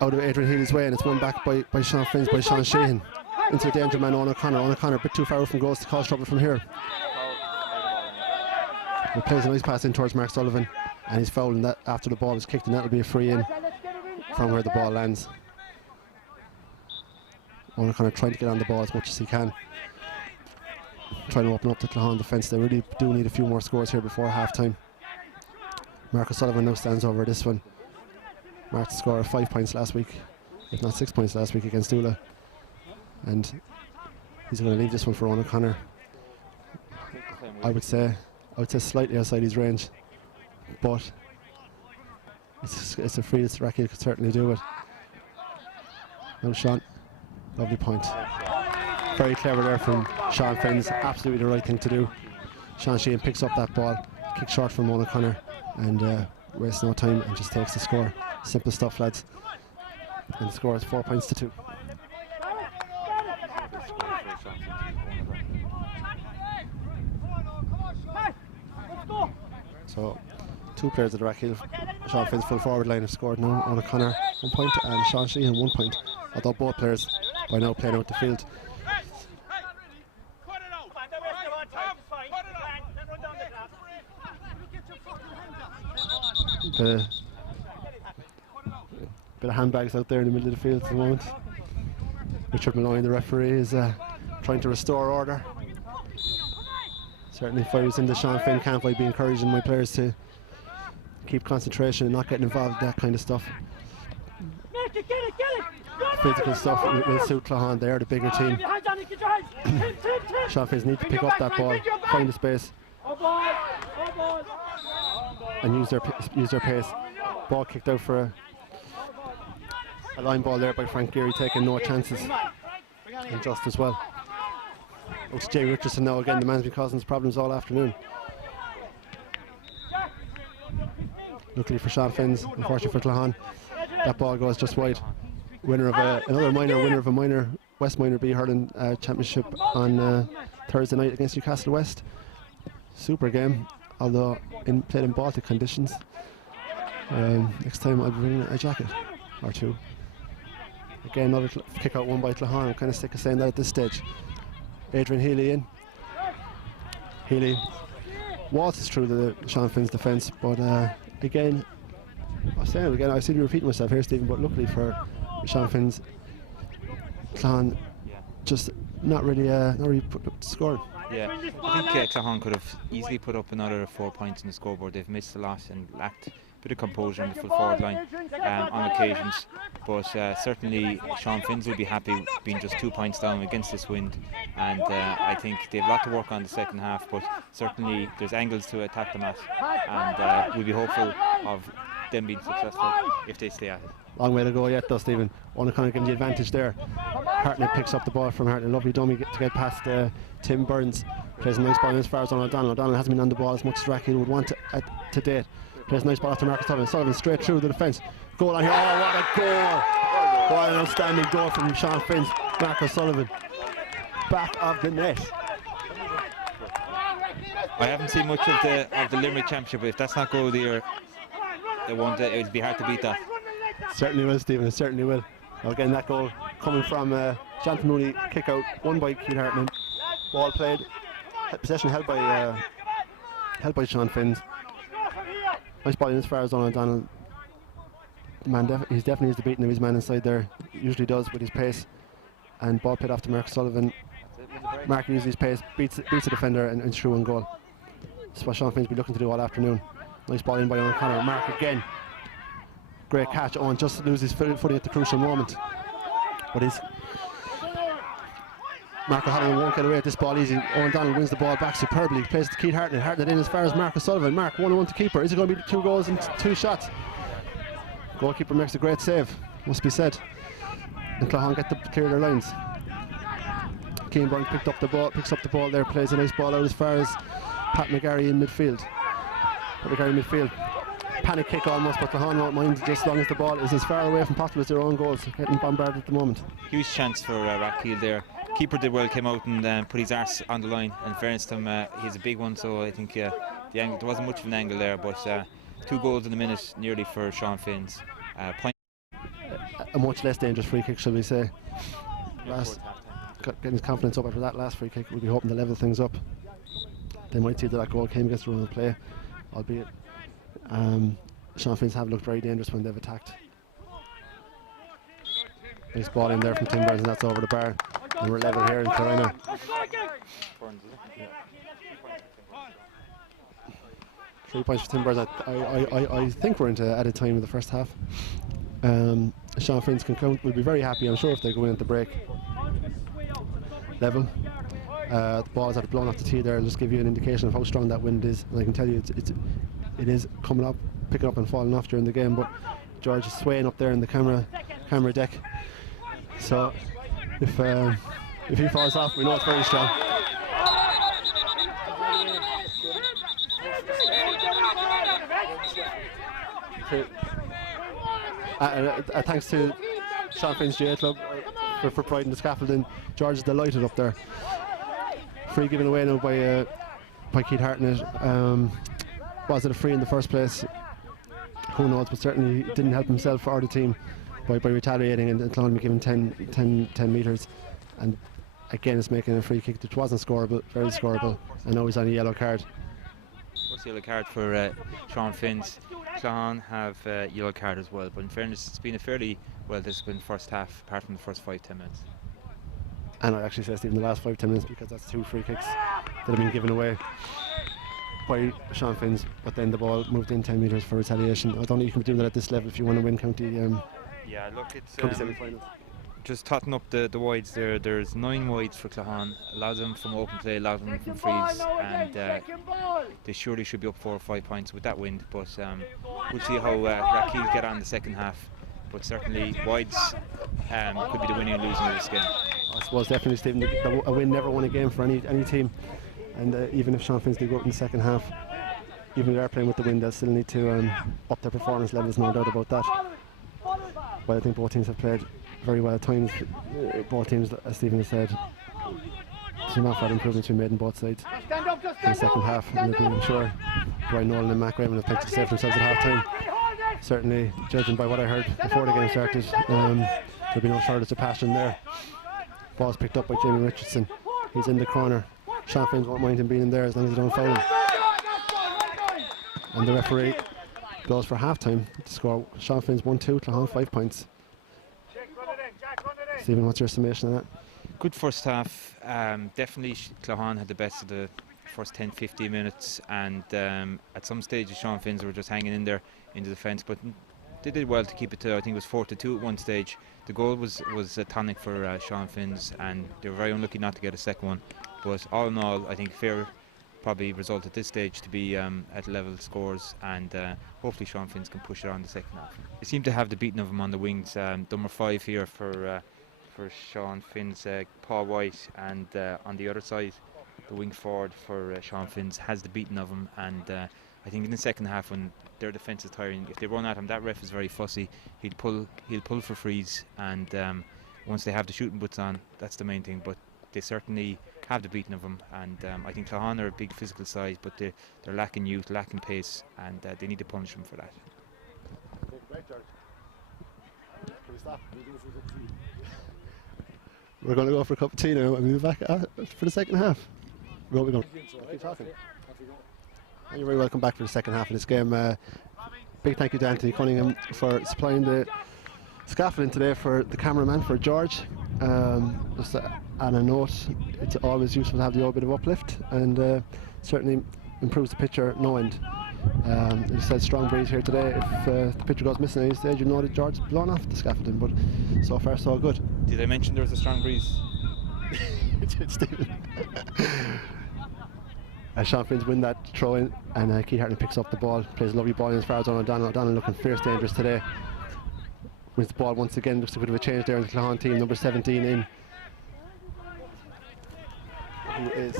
out of Adrian Healy's way, and it's won back by Sean Finns, by Sean Sheehan into the danger man O'Connor. O'Connor a bit too far out from goals to cause trouble from here. He plays a nice pass in towards Mark Sullivan, and he's fouling that after the ball is kicked, and that'll be a free in from where the ball lands. O'Connor trying to get on the ball as much as he can, trying to open up the Claughaun defence. They really do need a few more scores here before half time. Marcus Sullivan now stands over this one. Marked the score of 5 points last week, if not 6 points last week against Dula, and he's going to leave this one for O'Connor. I would say slightly outside his range, but it's a free that Rathkeale could certainly do it. Well, Sean, lovely point. Very clever there from Sean Finns, absolutely the right thing to do. Sean Sheehan picks up that ball, kicks short from O'Connor, and wastes no time and just takes the score. Simple stuff, lads. And the score is 4 points to 2. So 2 players at the Rathkeale, Sean Finn's full forward line have scored now. O'Connor 1 point and Sean Sheehan 1 point, although both players by now playing out the field. Bit of handbags out there in the middle of the field at the moment. Richard Malloy, the referee, is trying to restore order. Certainly if I was in the Sean Finn camp, I'd be encouraging my players to keep concentration and not getting involved in that kind of stuff. Physical stuff will suit Claughaun. They are the bigger team. Sean Finns need to pick up that ball, find the space and use their pace. Ball kicked out for a line ball there by Frank Geary, taking no chances, and just as well. It's Jay Richardson now again, the man's been causing us problems all afternoon. Luckily for Sean Finns, unfortunately for Claughaun, that ball goes just wide. Winner of another minor, winner of a minor West Minor B hurling championship on Thursday night against Newcastle West. Super game, although played in Baltic conditions. Next time I'll be bringing a jacket or two. Again, another kick out won by Claughaun. I'm kind of sick of saying that at this stage. Adrian Healy in. Healy waltzes through the Sean Finn's defence, but again, I seem to be repeating myself here, Stephen, but luckily for Sean Finn's, Claughaun just not really put up the score. Yeah, I think Claughaun could have easily put up another 4 points on the scoreboard. They've missed a lot and lacked a bit of composure on the full forward line on occasions, but certainly Sean Finns will be happy being just 2 points down against this wind, and I think they've a lot to work on the second half, but certainly there's angles to attack them at, and we'll be hopeful of them being successful if they stay at it. Long way to go yet though, Stephen. O'Connor giving the advantage there. Hartnett picks up the ball from Hartnett. Lovely dummy to get past Tim Burns. Plays a nice ball as far as O'Donnell. O'Donnell hasn't been on the ball as much as Rathkeale would want to date. Plays a nice ball after Marcus Sullivan. Sullivan straight through the defence. Goal on here. Oh, what a goal! What an outstanding goal from Sean Finns. Marcus Sullivan. Back of the net. I haven't seen much of the Limerick Championship, but if that's not goal of the year, it would be hard to beat that. Certainly will, Stephen, it certainly will. Now again, that goal coming from Jonathan Mooney, kick out, won by Keith Hartman. Ball played, possession held by Sean Finns. Nice ball in as far as O'Donnell. He definitely is the beating of his man inside there. He usually does with his pace. And ball played off to Mark Sullivan. Mark uses his pace, beats the defender and through on goal. That's what Sean Finn's been looking to do all afternoon. Nice ball in by O'Connor. Mark again. Great catch. Owen just loses footing at the crucial moment. But Mark O'Halloran won't get away at this ball easy. Owen Donald wins the ball back superbly. He plays it to Keith Hartnett. Hartnett in as far as Marcus Sullivan. Mark 1-1 to keeper. Is it going to be 2 goals and 2 shots? Goalkeeper makes a great save, must be said. And Claughaun get to clear their lines. Keane Byrne picks up the ball there, plays a nice ball out as far as Pat McGarry in midfield. Panic kick almost, but Claughaun won't mind just as long as the ball is as far away from possible as their own goals. Getting bombarded at the moment. Huge chance for Rathkeale there. Keeper did well, came out and put his arse on the line. In fairness to him, he's a big one, so I think the angle, there wasn't much of an angle there, but 2 goals in a minute nearly for Sean Finn's. A much less dangerous free kick, shall we say. Getting his confidence up after that last free kick, we'll be hoping to level things up. They might see that goal came against the run of play, albeit Sean Finn's have looked very dangerous when they've attacked. Nice ball in there from Tim Burns, and that's over the bar. And we're level here in Carolina. 3 points for Tim Burns. I think we're into added time in the first half. Sean Finn's can count. We'll be very happy, I'm sure, if they go in at the break. Level. The balls that are blown off the tee there will just give you an indication of how strong that wind is. And I can tell you it is coming up, picking up and falling off during the game. But George is swaying up there in the camera deck. So if he falls off, we know it's very strong. Thanks to Sean Finn's GAA club for providing the scaffolding. George is delighted up there. Free given away now by Keith Hartnett. Was it a free in the first place? Who knows, but certainly he didn't help himself or the team by retaliating, and Claughaun given 10 metres, and again it's making a free kick which wasn't scoreable, very scoreable, and now he's on a yellow card. First yellow card for Sean Finn's. Claughaun have a yellow card as well, but in fairness it's been a fairly well disciplined first half apart from the first 5-10 minutes. And I actually say even the last 5-10 minutes, because that's 2 free kicks that have been given away by Sean Finn's, but then the ball moved in 10 metres for retaliation. I don't think you can be doing that at this level if you want to win county. Yeah, look, it's semi-finals. Just totting up the wides there. There's 9 wides for Claughaun, a lot of them from open play, a lot of them from frees, and they surely should be up 4 or 5 points with that wind, but we'll see how Rathkeale get on the second half. But certainly wides could be the winning and losing of this game. I suppose definitely, Stephen, a win never won a game for any team, and even if Sean Finn's do go up in the second half, even if they're playing with the wind, they'll still need to up their performance levels, no doubt about that. But I think both teams have played very well at times. Both teams, as Stephen has said, some awful improvements been made on both sides in the second half, and I'm sure Brian Nolan and Mac Raymond have picked to save themselves at half time. Certainly, judging by what I heard before the game started, there'll be no shortage of passion there. Ball's picked up by Jamie Richardson. He's in the corner. Sean Finn's won't mind him being in there as long as they don't foul him. And the referee goes for half time to score. Sean Finn's 1-2, Claughaun 5 points. Stephen, what's your summation of that? Good first half. Definitely Claughaun had the best of the first 10-15 minutes, and at some stages Sean Finn's were just hanging in there in the defence, but they did well to keep it to, I think it was 4-2 at one stage. The goal was a tonic for Sean Finn's, and they were very unlucky not to get a second one, but all in all I think fair probably result at this stage to be at level scores, and hopefully Sean Finn's can push it on the second half. They seem to have the beating of him on the wings. Number 5 here for Sean Finn's, Paul White, and on the other side the wing forward for Sean Finn's has the beating of him, and I think in the second half when their defence is tiring, if they run at him, that ref is very fussy, he'll pull for frees, and once they have the shooting boots on, that's the main thing, but they certainly have the beating of them, and I think Claughaun are a big physical size, but they're lacking youth, lacking pace, and they need to punish them for that. We're going to go for a cup of tea now and we'll be back for the second half. We're going to keep talking. And you're very welcome back for the second half of this game. Big thank you to Anthony Cunningham for supplying the scaffolding today for the cameraman, for George. Just on a note, it's always useful to have the old bit of uplift, and certainly improves the picture no end. It says strong breeze here today. If the picture goes missing at any stage, you know that George's blown off the scaffolding, but so far so good. Did I mention there was a strong breeze? It's Stephen. Sean Finn's win that throw in, and Keith Hartnett picks up the ball, plays a lovely ball in as far as O'Donnell. O'Donnell looking fierce dangerous today. Wins the ball once again. Looks a bit of a change there in the Claughaun team. Number 17 in. who is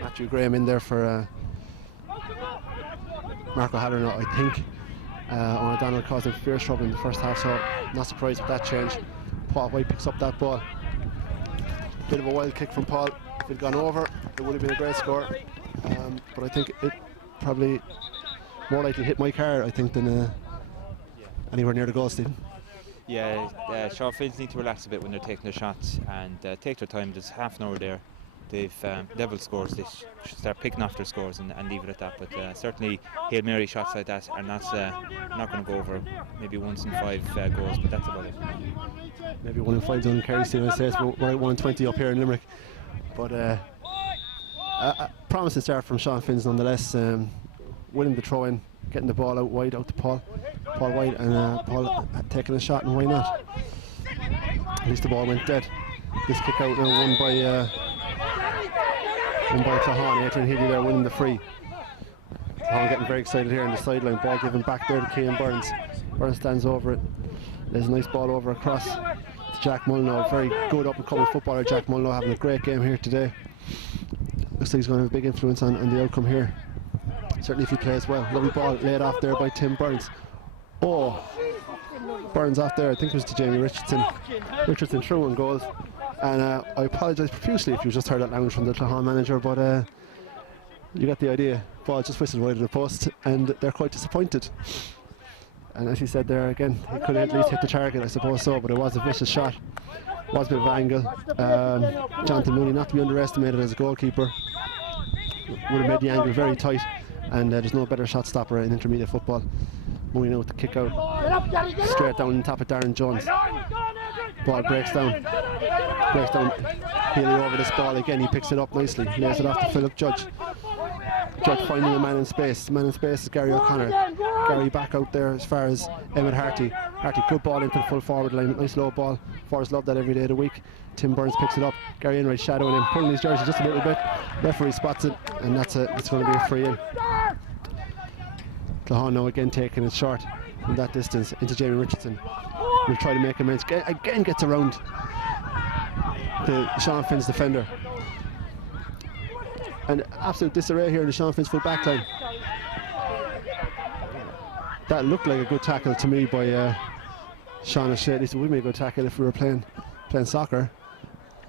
Matthew Graham in there for Marco Halloran, I think. O'Donnell caused him fierce trouble in the first half, so not surprised with that change. Paul White picks up that ball. Bit of a wild kick from Paul. If it had gone over, it would have been a great score. But I think it probably more likely hit my car, I think, than anywhere near the goal, Stephen. Yeah, Sean Fields need to relax a bit when they're taking their shots and take their time. There's half an hour there. They've leveled scores. They should start picking off their scores and leave it at that. But certainly Hail Mary shots like that are not going to go over. Maybe once in 5 goals, but that's about it. Maybe 1 in 5 down in Kerry, Stephen, I say. We're at 1 in 20 up here in Limerick. But a promising start from Sean Finn's nonetheless. Winning the throw in, getting the ball out wide out to Paul White, and Paul taking a shot, and why not? At least the ball went dead. This kick out now won by Claughaun. Adrian Healy there winning the free. Claughaun getting very excited here on the sideline. Ball given back there to Cian Burns. Burns stands over it. There's a nice ball over across to Jack Mullinogh. Very good up and coming footballer Jack Mullinogh, having a great game here today. Looks like he's going to have a big influence on the outcome here. Certainly if he plays well. Lovely ball laid off there by Tim Burns. Oh, Burns off there, I think it was to Jamie Richardson. Richardson through on goals. And I apologise profusely if you just heard that language from the Claughaun manager, but you got the idea. Ball just whistled wide of the post, and they're quite disappointed. And as he said there again, he could at least hit the target, I suppose so, but it was a vicious shot. Was a bit of an angle. Jonathan Mooney, not to be underestimated as a goalkeeper, would have made the angle very tight, and there's no better shot stopper in intermediate football. Mooney now with the kick out, straight down on top of Darren Jones. Ball breaks down Healy over this ball again. He picks it up nicely, lays it off to Philip Judge. Judge finding a man in space. The man in space is Gary O'Connor. Gary back out there as far as Emmett Harty. Harty, good ball into the full forward line. Nice low ball. Forrest love that every day of the week. Tim Burns picks it up. Gary Enright shadowing him, pulling his jersey just a little bit. Referee spots it, and it's going to be a free in. Claughaun now again taking it short from that distance into Jamie Richardson. We'll try to make amends. Again gets around the Sean Finn's defender. And absolute disarray here in the Sean Finn's full back line. That looked like a good tackle to me by Sean O'Shea. At least it would be a good tackle if we were playing soccer.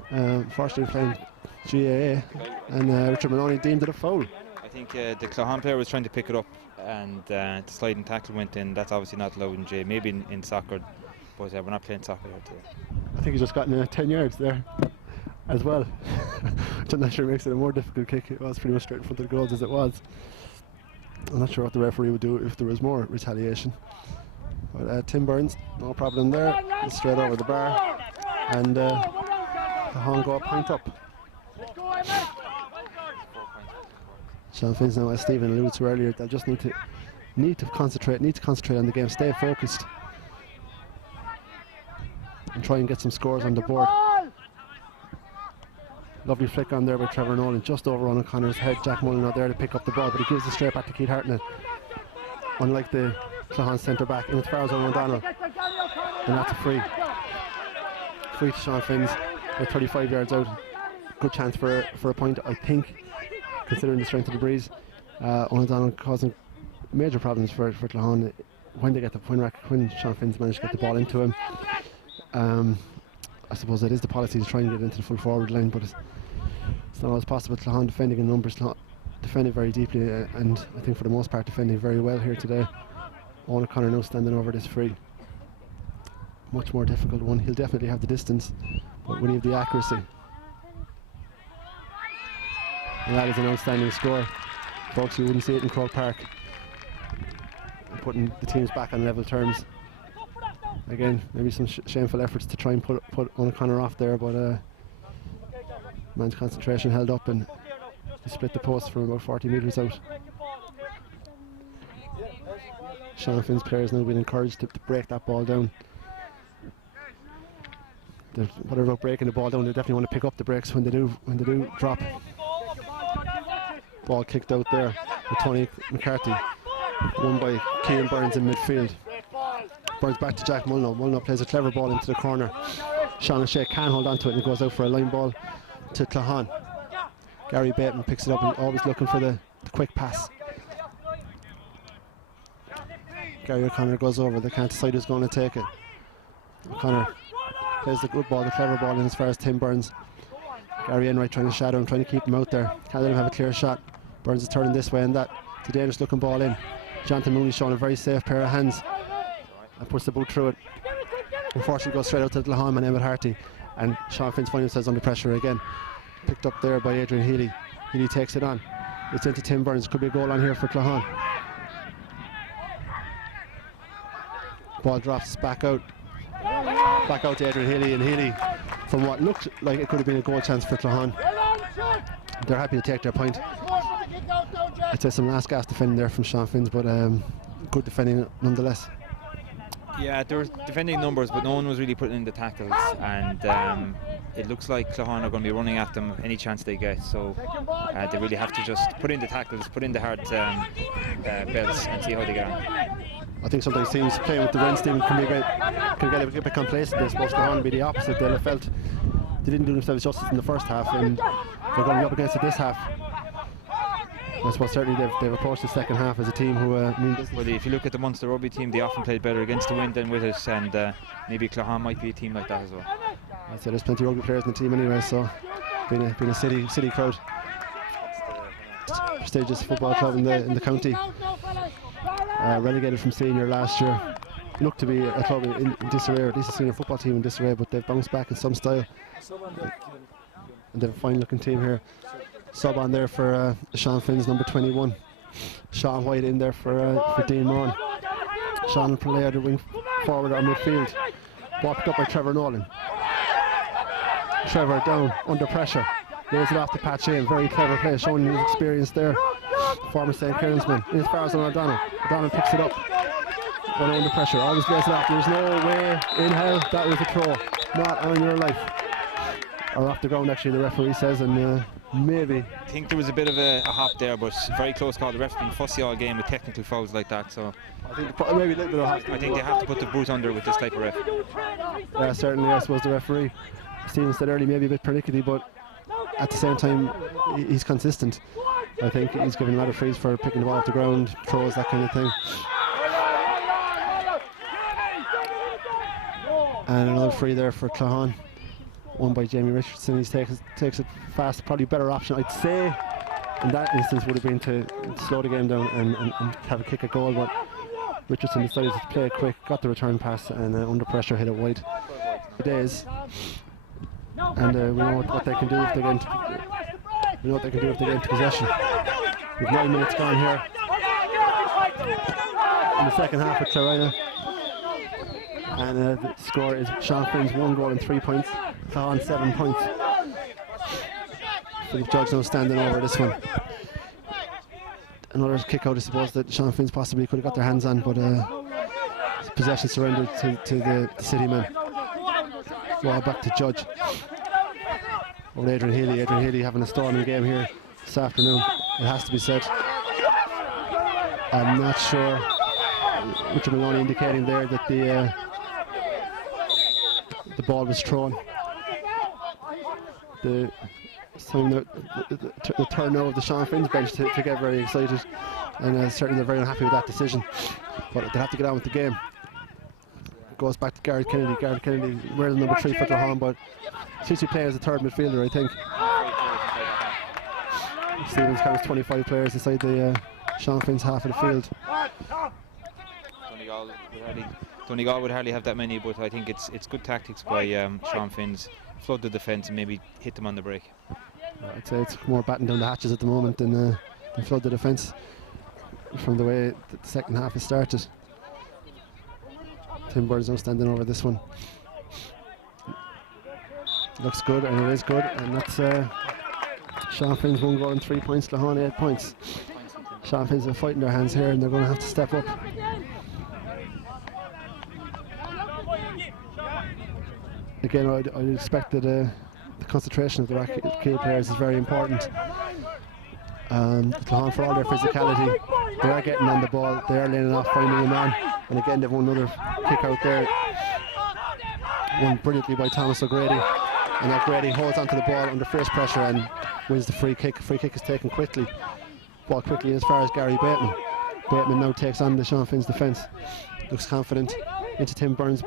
Unfortunately playing GAA, and Richard Maloney deemed it a foul. I think the Claughaun player was trying to pick it up, and the sliding tackle went in. That's obviously not allowed in GAA, maybe in soccer, but we're not playing soccer here today. I think he just got 10 yards there as well. I'm not sure it makes it a more difficult kick. It was pretty much straight in front of the goals as it was. I'm not sure what the referee would do if there was more retaliation. But Tim Burns, no problem there. He's straight over the bar, and Claughaun go a point up. Sean Finn's now, as Stephen alluded to earlier, they'll just need to concentrate on the game, stay focused, and try and get some scores on the board. Lovely flick on there by Trevor Nolan, just over on O'Connor's head. Jack Mullinogh there to pick up the ball, but he gives it straight back to Keith Hartnett. Unlike the Claughaun centre back, in as far as O'Donnell, and that's a free. Free to Sean Finn's, at 35 yards out. Good chance for a point, I think, considering the strength of the breeze. O'Donnell causing major problems for Claughaun when Sean Finn's managed to get the ball into him. I suppose that is the policy, to try and get into the full forward line, but it's not always possible. Claughaun defending in numbers, defending very deeply, and I think for the most part defending very well here today. Owen O'Connor now standing over this free. Much more difficult one. He'll definitely have the distance, but will he have the accuracy? And that is an outstanding score. Folks, you wouldn't see it in Croke Park. Putting the teams back on level terms. Again, maybe some shameful efforts to try and put O'Connor off there, but man's concentration held up, and he split the post from about 40 metres out. Sean Finn's players now been encouraged to break that ball down. Whatever about breaking the ball down, they definitely want to pick up the breaks when they do drop. Ball kicked out there with Tony McCarthy, won by Cian Burns in midfield. Burns back to Jack Mullinogh. Mullinogh plays a clever ball into the corner. Sean O'Shea can hold on to it, and it goes out for a line ball to Claughaun. Gary Bateman picks it up and always looking for the quick pass. Gary O'Connor goes over, they can't decide who's going to take it. O'Connor plays the good ball, the clever ball in as far as Tim Burns. Gary Enright trying to shadow him, trying to keep him out there. Can't let him have a clear shot. Burns is turning this way and that. It's a dangerous looking ball in. Jonathan Mooney showing a very safe pair of hands and puts the boot through it. Unfortunately goes straight out to the Claughaun man, Emmett Harty, and Sean Finn's finding himself under pressure again. Picked up there by Adrian Healy. Healy takes it on. It's into Tim Burns. Could be a goal on here for Claughaun. Ball drops back out. Back out to Adrian Healy, and Healy, from what looked like it could have been a goal chance for Claughaun, they're happy to take their point. I'd say some last gas defending there from Sean Finn's, but good defending nonetheless. Yeah, there were defending numbers, but no one was really putting in the tackles, and it looks like Claughaun are going to be running at them any chance they get, so they really have to just put in the tackles, put in the hard belts, and see how they get on. I think sometimes teams playing with the Wren's team can get a bit complacent. They're supposed to be the opposite. They'll have felt they didn't do themselves justice in the first half, and they're going to be up against it this half. I suppose certainly they've approached the second half as a team who mean business. Well, if you look at the Munster rugby team, they often played better against the wind than with it, and maybe Claughaun might be a team like that as well. I'd say there's plenty of rugby players in the team anyway, so being a city crowd, prestigious football club in the county, relegated from senior last year, looked to be a club in disarray, or at least a senior football team in disarray, but they've bounced back in some style, and they've a fine looking team here. Sub on there for Sean Finn's number 21. Sean White in there for Dean Maughan. Sean will play out the wing forward or midfield. Ball picked up by Trevor Nolan. Trevor down under pressure. Lays it off to Pat Shane. Very clever play, showing his experience there. Former St. Clair's man. In as far as O'Donnell. O'Donnell picks it up. One under pressure. Always lays it off. There's no way in hell that was a throw. Not on your life. Or off the ground, actually, the referee says, and maybe. I think there was a bit of a hop there, but very close call. The ref's been fussy all game with technical fouls like that, so I think maybe a little bit of hop. I think they have to put the boot under with this type of ref. Yeah, certainly, I suppose the referee, Stephen said earlier, maybe a bit pernickety, but at the same time, he's consistent. I think he's given a lot of frees for picking the ball off the ground, throws, that kind of thing. And another free there for Claughaun. Won by Jamie Richardson. He takes it fast. Probably better option, I'd say, in that instance would have been to slow the game down and have a kick at goal, but Richardson decided to play it quick, got the return pass, and under pressure hit it wide. It is, and we know what they can do if they get into, we know what they can do if they get into possession. With 9 minutes gone here in the second half of Clarina, and the score is Sean Finn's 1 goal and 3 points. Claughaun 7 points. Philip Judge now standing over this one. Another kick out, I suppose, that Sean Finn's possibly could have got their hands on, but possession surrendered to the City men. Ball back to Judge. Over Adrian Healy. Adrian Healy having a storming game here this afternoon, it has to be said. I'm not sure. Richard Maloney indicating there that the ball was thrown. The turn now of the Sean Finn's bench to get very excited, and certainly they're very unhappy with that decision, but they have to get on with the game. Goes back to Garrett Kennedy. Garrett Kennedy wearing the number 3 for Claughaun, but seems to play as a third midfielder, I think. Stevens counts 25 players inside the Sean Finn's half of the field. Donegal would hardly have that many, but I think it's good tactics by Sean Finn's. Flood the defence and maybe hit them on the break. I'd say it's more batten down the hatches at the moment than flood the defence from the way the second half has started. Tim Burns now standing over this one. Looks good, and it is good, and that's Sean Finn's 1 goal and 3 points, Claughaun 8 points. Sean Finn's are fighting their hands here, and they're going to have to step up. Again, I'd expect that the concentration of the Rathkeale players is very important. Claughaun, for all their physicality, they are getting on the ball, they are laying it off, finding a man, and again they've won another kick out there. Won brilliantly by Thomas O'Grady. And O'Grady holds onto the ball under fierce pressure and wins the free kick. Free kick is taken quickly. Ball quickly as far as Gary Bateman. Bateman now takes on the Sean Finn's defence. Looks confident into Tim Burns.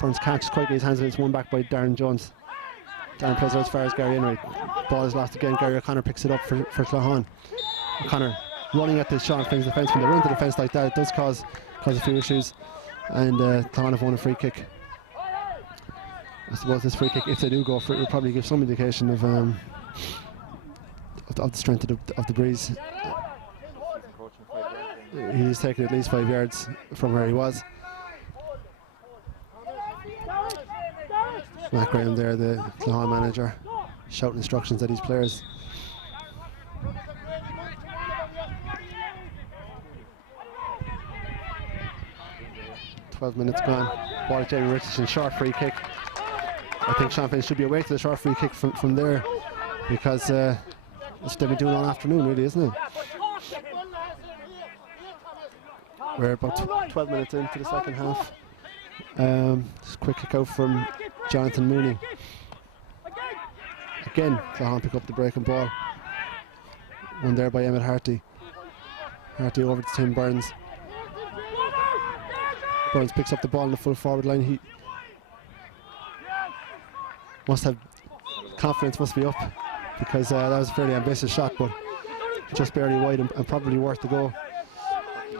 Burns catches quickly his hands and it's won back by Darren Jones. Darren plays out as far as Gary Enright. Ball is lost again. Gary O'Connor picks it up for Claughaun. O'Connor running at the Sean Finn's defence. When they run to defence like that, it does cause a few issues. And Claughaun have won a free kick. I suppose this free kick, if they do go for it, will probably give some indication of the strength of the breeze. He's taken at least 5 yards from where he was. Matt Graham there, the Claughaun manager, shouting instructions at his players. "12 minutes gone." Ball to Jamie Richardson, short free kick. I think Sean Finn should be away to the short free kick from there, because that's what they've been doing all afternoon, really, isn't it? We're about 12 minutes into the second half. Just a quick kick out from Jonathan Mooney. Again, Claughaun pick up the breaking ball. One there by Emmett Harty. Harty over to Tim Burns. Burns picks up the ball in the full forward line. He must have confidence, must be up, because that was a fairly ambitious shot, but just barely wide and probably worth the go.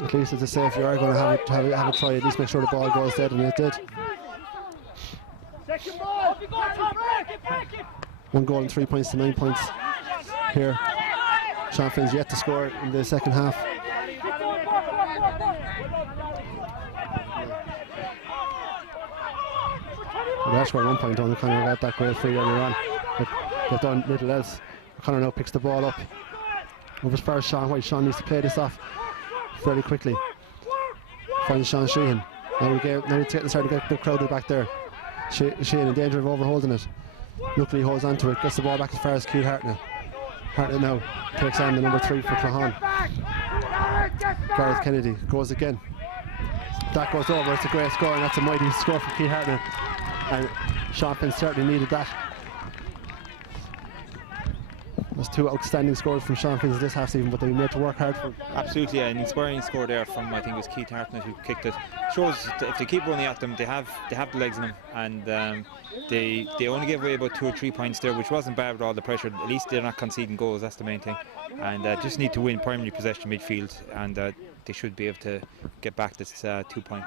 At least, as I say, if you are going to have a try, at least make sure the ball goes dead, and it did. 1 goal and 3 points to 9 points here. Sean Finn's yet to score in the second half. They actually were 1 point on. O'Connor got that great free earlier on, but they've done little else. O'Connor now picks the ball up over as far as Sean White. Sean needs to play this off fairly quickly. Finds Sean Sheehan. Now it's starting to get a bit crowded back there. Sheehan in danger of overholding it. Luckily holds on to it, gets the ball back as far as Keith Hartnett. Hartnett now takes on the number 3 for Claughaun. Gareth Kennedy goes again. That goes over, it's a great score, and that's a mighty score from Keith Hartnett. And Sean Finn certainly needed that. There's 2 outstanding scores from Sean Finn this half season, but they made to work hard for. Absolutely, an inspiring score there from, I think it was Keith Hartnett who kicked it. Shows that if they keep running at them, they have the legs in them, and they only gave away about 2 or 3 points there, which wasn't bad with all the pressure. At least they're not conceding goals, that's the main thing. And just need to win primary possession midfield, and they should be able to get back this 2-point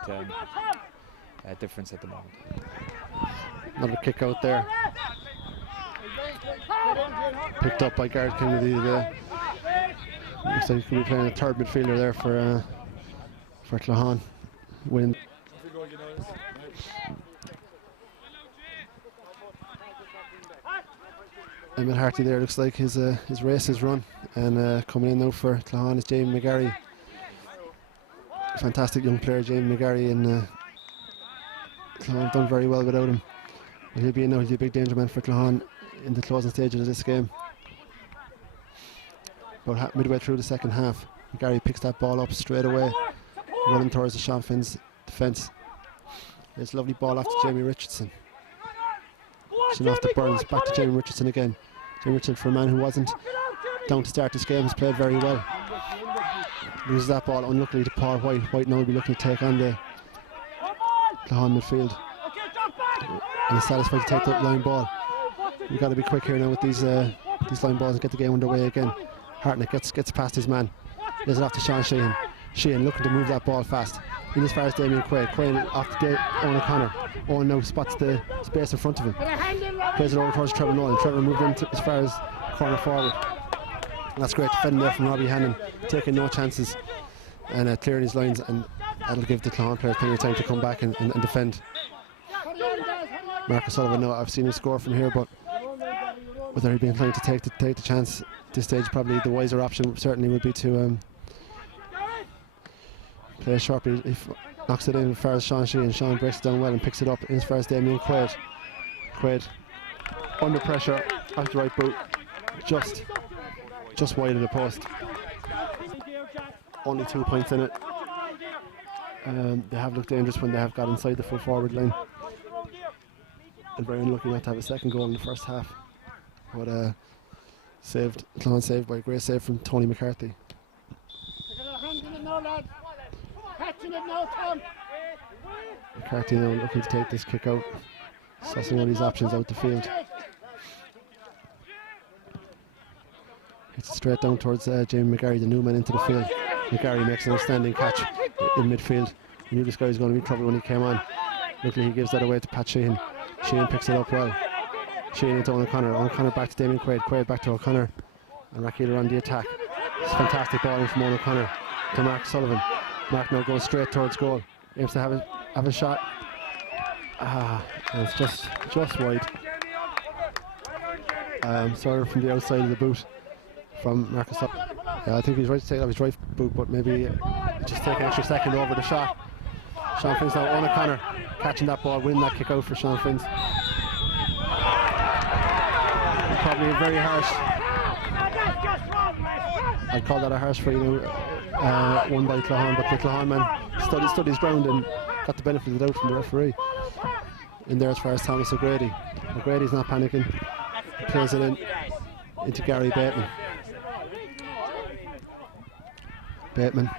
difference at the moment. Another kick out there. Picked up by Gareth Kennedy. Looks like he could be playing a third midfielder there for Claughaun. Win. Emmett Harty there, looks like his race is run, and coming in now for Claughaun is Jamie McGarry. Fantastic young player, Jamie McGarry, and Claughaun done very well without him. But he'll be a big danger man for Claughaun in the closing stages of this game. About midway through the second half, McGarry picks that ball up straight away, running towards the Sean Finn's defence. There's a lovely ball off to Jamie Richardson. She's off to Burns, back to Jamie Richardson again. Jamie Richardson, for a man who wasn't down to start this game, has played very well. Loses that ball unluckily to Paul White. White now will be looking to take on the Claughaun midfield, and is satisfied to take the line ball. We've got to be quick here now with these line balls and get the game underway again. Hartnett gets past his man. Lays it off to Sean Sheehan. Sheehan looking to move that ball fast. In as far as Damien Quaid. Quaid off to Owen O'Connor. Owen now spots the space in front of him. Plays it over towards Trevor Nolan. Trevor moved in as far as corner forward. And that's great defending there from Robbie Hannon, taking no chances and clearing his lines, and that'll give the Claughaun players plenty of time to come back and defend. Marcus Sullivan, now I've seen him score from here, but whether he'd be inclined to take the chance at this stage, probably the wiser option certainly would be to play sharply. If knocks it in as far as Sean Sheehan. Sean breaks it down well and picks it up in as far as Damien Quaid. Quaid under pressure off the right boot, just wide of the post. Only 2 points in it. They have looked dangerous when they have got inside the full forward line. and very unlucky not to have a second goal in the first half. But Claughaun saved by a great save from Tony McCarthy. McCarthy now looking to take this kick out, sussing all these options out the field. It's straight down towards Jamie McGarry, the new man into the field. McGarry makes an outstanding catch in midfield. We knew this guy was going to be in trouble when he came on. Luckily he gives that away to Pat Sheehan. Sheehan picks it up well. Sheehan into O'Connor. O'Connor back to Damien Quaid. Quaid back to O'Connor. And Rathkeale on the attack. It's a fantastic ball in from O'Connor to Mark Sullivan. Mark now goes straight towards goal. Aims to have a shot. And it's just wide. Sorry, from the outside of the boot from Marcus. Yeah, I think he's right to take that his right boot, but maybe just take an extra second over the shot. Sean Finn's now on O'Connor, catching that ball, winning that kick out for Sean Finn's. Probably a very harsh. I'd call that a harsh free, one by Claughaun, but the Claughaun man stood his ground and got the benefit of the doubt from the referee. In there as far as Thomas O'Grady. O'Grady's not panicking. Plays it into Gary Bateman. Bateman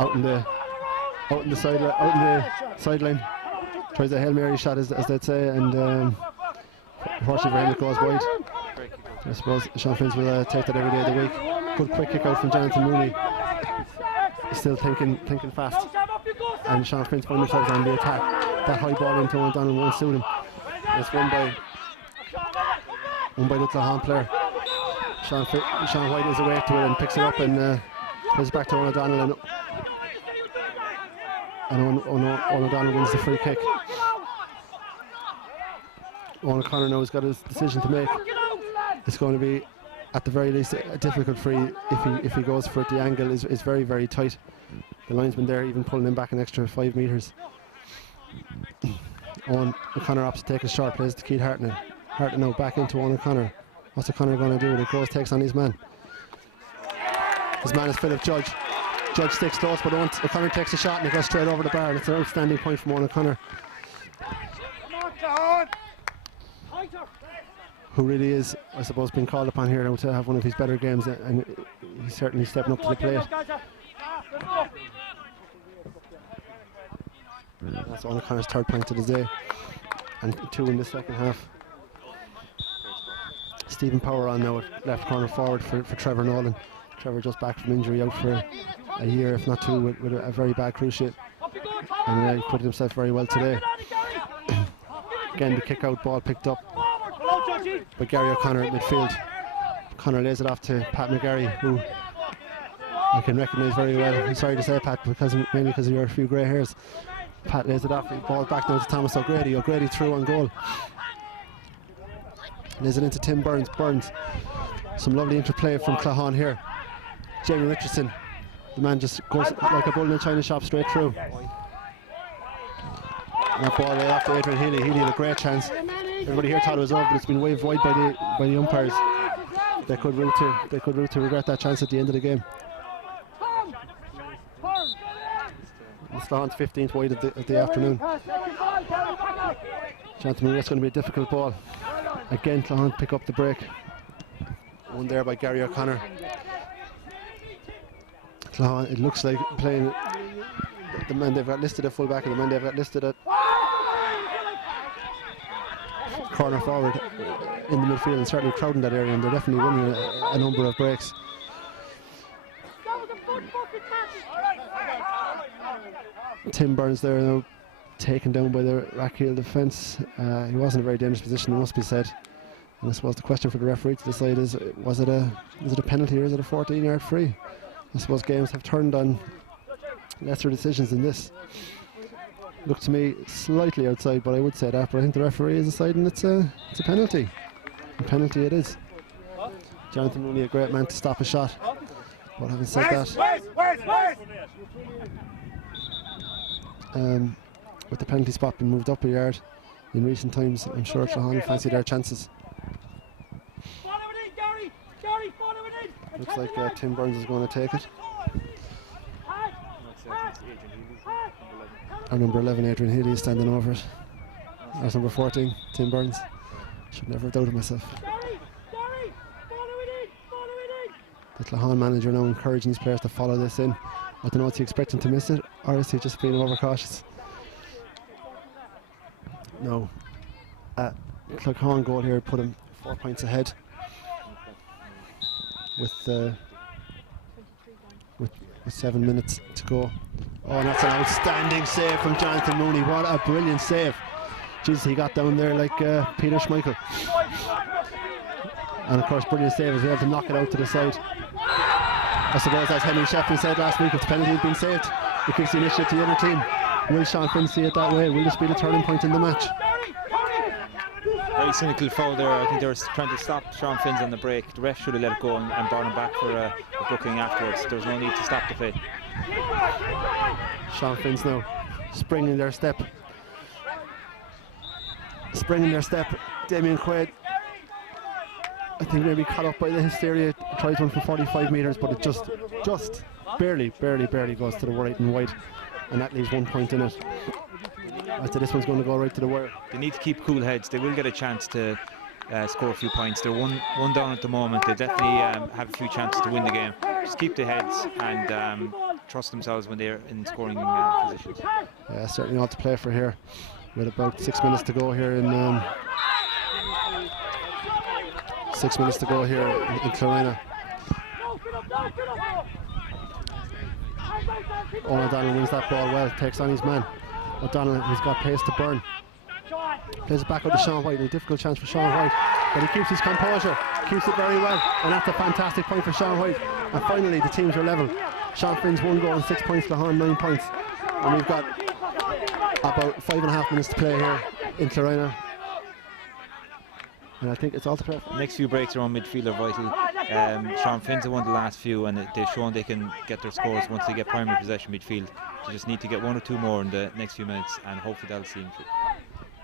out in the sideline, tries a Hail Mary shot as they'd say, and unfortunately for him it goes wide. I suppose Sean Finn's will take that every day of the week. Good quick kick out from Jonathan Mooney. He's still thinking fast, and Sean Finn's found himself on the attack. That high ball into O'Donnell won't suit him. It's won by the Claughaun player. Sean White is awake to it and picks it up and plays it back to O'Donnell, and O'Donnell wins the free kick. O'Connor now has got his decision to make. It's going to be, at the very least, a difficult free if he goes for it. The angle is very, very tight. The linesman there even pulling him back an extra 5 metres. O'Connor opts to take a shot, plays to Keith Hartnett. Hartnett now back into O'Connor. What's O'Connor going to do? He goes, takes on his man. His man is Philip Judge. Judge sticks close, but O'Connor takes a shot and it goes straight over the bar, and it's an outstanding point from O'Connor, who really is, I suppose, being called upon here now to have one of his better games, and he's certainly stepping up to the plate. That's O'Connor's third point of the day, and 2 in the second half. Stephen Power on now at left corner forward for Trevor Nolan. Trevor just back from injury, out for a year, if not 2, with a very bad cruciate, and he put himself very well today. Again, the kick out ball picked up by Gary O'Connor at midfield. O'Connor lays it off to Pat McGarry, who I can recognise very well. I'm sorry to say, Pat, mainly because of your few grey hairs. Pat lays it off, the ball back now to Thomas O'Grady. O'Grady through on goal. Lays it into Tim Burns. Some lovely interplay from Claughaun here. Jamie Richardson, the man just goes like a bull in a china shop straight through. And that ball right off to Adrian Healy. Healy had a great chance. Everybody here thought it was over, but it's been waved wide by the umpires. They could root to regret that chance at the end of the game. It's Claughaun's 15th wide of the afternoon. Gentlemen, that's going to be a difficult ball. Again, Claughaun pick up the break. One there by Gary O'Connor. Claughaun, it looks like playing the man they've got listed at full back and the man they've got listed at corner forward in the midfield, and certainly crowding that area, and they're definitely winning a number of breaks. Tim Burns there now taken down by the Rathkeale defence. He wasn't in a very dangerous position, it must be said. And I suppose the question for the referee to decide is, was it a penalty or is it a 14-yard free? I suppose games have turned on lesser decisions than this. Looked to me slightly outside, but I would say that. But I think the referee is deciding it's a penalty. A penalty it is. Jonathan Mooney, a great man to stop a shot. But having said that, with the penalty spot being moved up a yard in recent times, I'm sure Claughaun fancy their chances. Looks like Tim Burns is going to take it. Our number 11, Adrian Healy, is standing over it. That's number 14, Tim Burns. Should never have doubted myself. The Claughaun manager now encouraging his players to follow this in. I don't know, is he expecting to miss it, or is he just being overcautious? No. Claughaun goal here put him 4 points ahead with 7 minutes to go. Oh, and that's an outstanding save from Jonathan Mooney. What a brilliant save. Jesus, he got down there like Peter Schmeichel. And of course, brilliant save as well to knock it out to the side. I suppose, as Henry Shefflin said last week, if the penalty had been saved, it gives the initiative to the other team. Will Sean Finn see it that way? Will this be the turning point in the match? Very cynical foul there. I think they were trying to stop Sean Finn's on the break. The ref should have let it go and brought him back for a booking afterwards. There was no need to stop the play. Sean Finn's now springing their step. Damien Quaid, I think, maybe caught up by the hysteria. Tries one from 45 metres, but it just barely goes to the right and wide, and that leaves 1 point in it. I'd say this one's going to go right to the wire. They need to keep cool heads. They will get a chance to score a few points. They're one down at the moment. They definitely have a few chances to win the game. Just keep the heads and trust themselves when they're in scoring positions. Yeah, certainly all to play for here. With about 6 minutes to go here in 6 minutes to go here in Claughaun. O'Donnell wins that ball well, takes on his man. O'Donnell, he's got pace to burn. Plays it back out to Sean White. A difficult chance for Sean White, but he keeps his composure, keeps it very well, and that's a fantastic point for Sean White. And finally, the teams are level. Sean Finn's 1 goal and 6 points, Claughaun 9 points, and we've got about 5.5 minutes to play here in Claughaun. And I think it's all to play for. Next few breaks around midfield are vital. Sean Finn's won the last few, and they've shown they can get their scores once they get primary possession midfield. They just need to get 1 or 2 more in the next few minutes, and hopefully that'll see them through.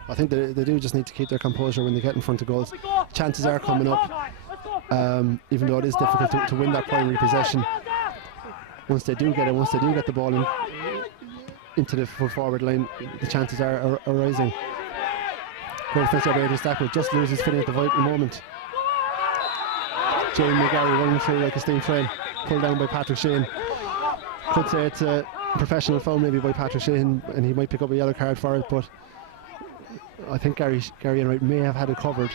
I think they do just need to keep their composure when they get in front of goals. Chances are coming up, even though it is difficult to win that primary possession. Once they do get it, once they do get the ball into the full forward line, the chances are rising. Great defence by Adrian Stackwood, just loses footing at the vital moment. Jamie McGarry running through like a steam train, pulled down by Patrick Sheehan. Could say it's a professional foul maybe by Patrick Sheehan, and he might pick up a yellow card for it, but I think Gary Enright may have had it covered.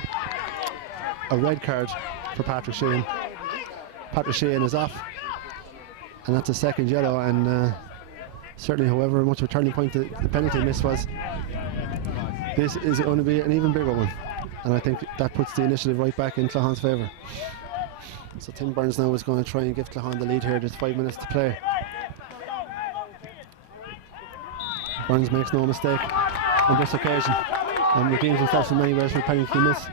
A red card for Patrick Sheehan. Patrick Sheehan is off, and that's a second yellow, and certainly, however much of a turning point the penalty miss was, this is going to be an even bigger one, and I think that puts the initiative right back in Claughaun's favour. So Tim Burns now is going to try and give Claughaun the lead here. There's 5 minutes to play. Burns makes no mistake on this occasion and redeems himself in many ways for a penalty miss.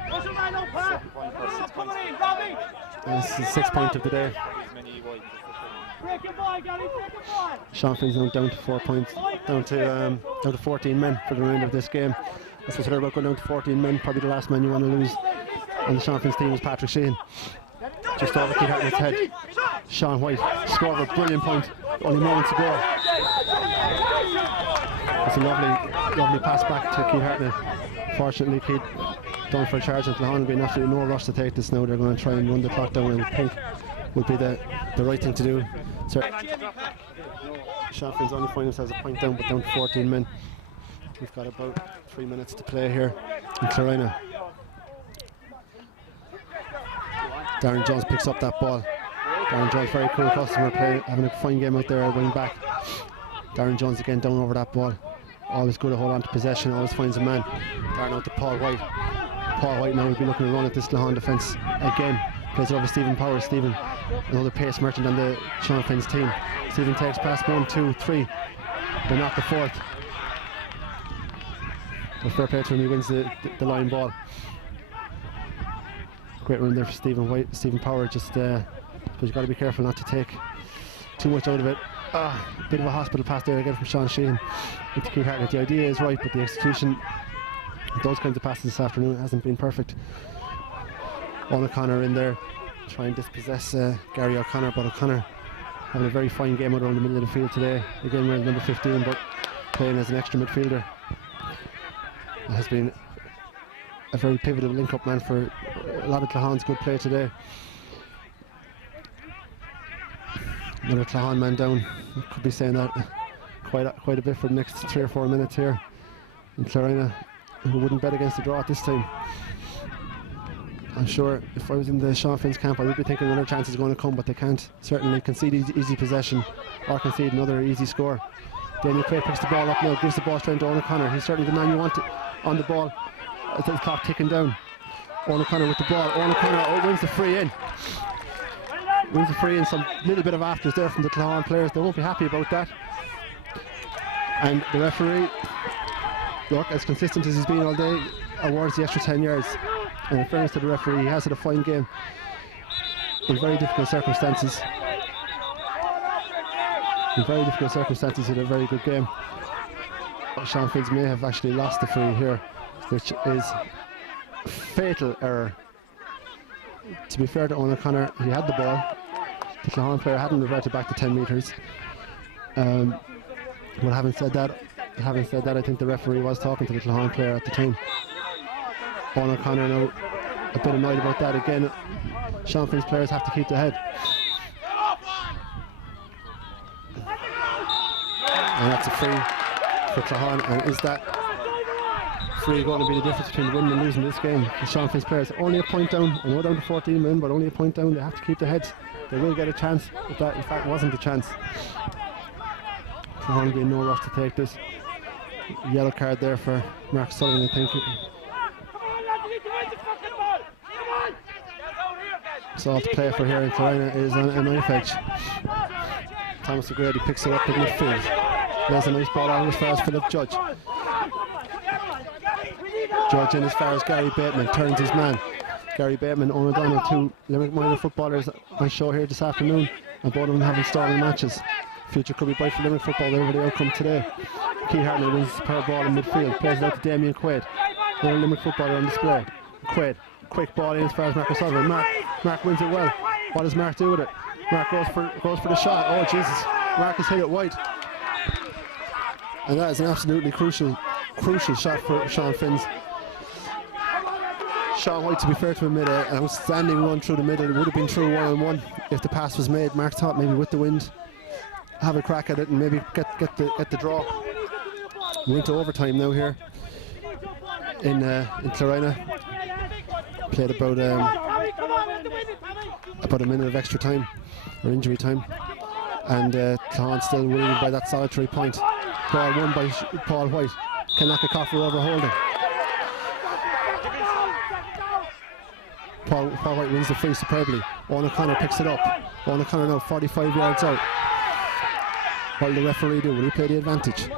This is the 6th point of the day. Sean Finn's now down to 4 points, down to 14 men for the remainder of this game. As I said about going down to 14 men, probably the last man you want to lose on the Sean Finn's team is Patrick Sheehan. Just over Keith Hartnett's head. Sean White scored a brilliant point only moments ago. It's a lovely pass back to Keith Hartnett. Fortunately, Keith done for a charge, and Claughaun will be in absolutely no rush to take this now. They're going to try and run the clock down, and I think would be the right thing to do. Sean Finn's only finding themselves a point down, but down to 14 men. We've got about 3 minutes to play here in Claughaun. Darren Jones picks up that ball. Darren Jones, very cool customer, having a fine game out there, wing back. Darren Jones again down over that ball. Always good to hold on to possession, always finds a man. Darren out to Paul White. Paul White now will be looking to run at this Claughaun defence again. Plays it over Stephen Powers. Stephen, another pace merchant on the Sean Finn's team. Stephen takes past 1, 2, 3. But not the 4th. But fair play to him, he wins the line ball. Great run there for Stephen Power. Just but you've got to be careful not to take too much out of it. Bit of a hospital pass there again from Sean Sheehan into Keith Hartnett. The idea is right, but the execution of those kinds of passes this afternoon hasn't been perfect. Owen O'Connor in there, try and dispossess Gary O'Connor, but O'Connor having a very fine game out around the middle of the field today. Again, wearing number 15, but playing as an extra midfielder. has been a very pivotal link-up man for a lot of Claughaun's good play today. Another Claughaun man down. Could be saying that quite a bit for the next 3 or 4 minutes here. And Clarina, who wouldn't bet against the draw at this time. I'm sure if I was in the Sean Finn's camp, I would be thinking another chance is going to come, but they can't certainly concede easy possession or concede another easy score. Damien Quaid picks the ball up now, gives the ball straight to Owen O'Connor. He's certainly the man you want on the ball. The clock ticking down. Owen O'Connor with the ball. Owen O'Connor wins the free in. Wins the free in. Some little bit of afters there from the Claughaun players. They won't be happy about that. And the referee, look, as consistent as he's been all day, awards the extra 10 yards. And in fairness to the referee, he has had a fine game in very difficult circumstances. In very difficult circumstances, he had a very good game. But Sean Finn's may have actually lost the free here, which is a fatal error. To be fair to Owen O'Connor, he had the ball. The Claughaun player hadn't reverted back to 10 metres. But having said that, I think the referee was talking to the Claughaun player at the time. Owen O'Connor now a bit annoyed about that again. Sean Finn's players have to keep the head. And that's a free for Claughaun. And is that free going to be the difference between winning and losing this game? The Sean Finn's players only a point down. I know down to 14 men, but only a point down. They have to keep the heads. They will get a chance if that in fact wasn't a chance. Claughaun will be in no rush to take this. Yellow card there for Mark Sullivan, I think. So all to play for here in Clarina is on a knife edge. Thomas O'Grady picks it up in midfield. There's a nice ball on as far as Philip Judge. Judge in as far as Gary Bateman, turns his man. Gary Bateman, Owen O'Donnell, two Limerick minor footballers on show here this afternoon, and both of them having storming matches. Future could be bright for Limerick football, whatever the outcome today. Keith Hartnell wins per ball in midfield, plays it out to Damien Quaid. Another Limerick footballer on display. Quaid, quick ball in as far as Mark O'Sullivan. Mark wins it well. What does Mark do with it? Mark goes for the shot. Oh Jesus, Mark has hit it wide. And that is an absolutely crucial shot for Sean Finn's. Sean White, to be fair to him, made an outstanding run through the middle. It would have been through 1-on-1 if the pass was made. Mark thought maybe with the wind, have a crack at it and maybe get the draw. We're into overtime now here in Clarina. Played about a minute of extra time or injury time, and Claughaun still winning by that solitary point. Ball won by Paul White. Can knock a coffer over Holden. Paul White wins the free superbly. Owen O'Connor picks it up. Owen O'Connor now 45 yards out. What will the referee do? Will he play the advantage?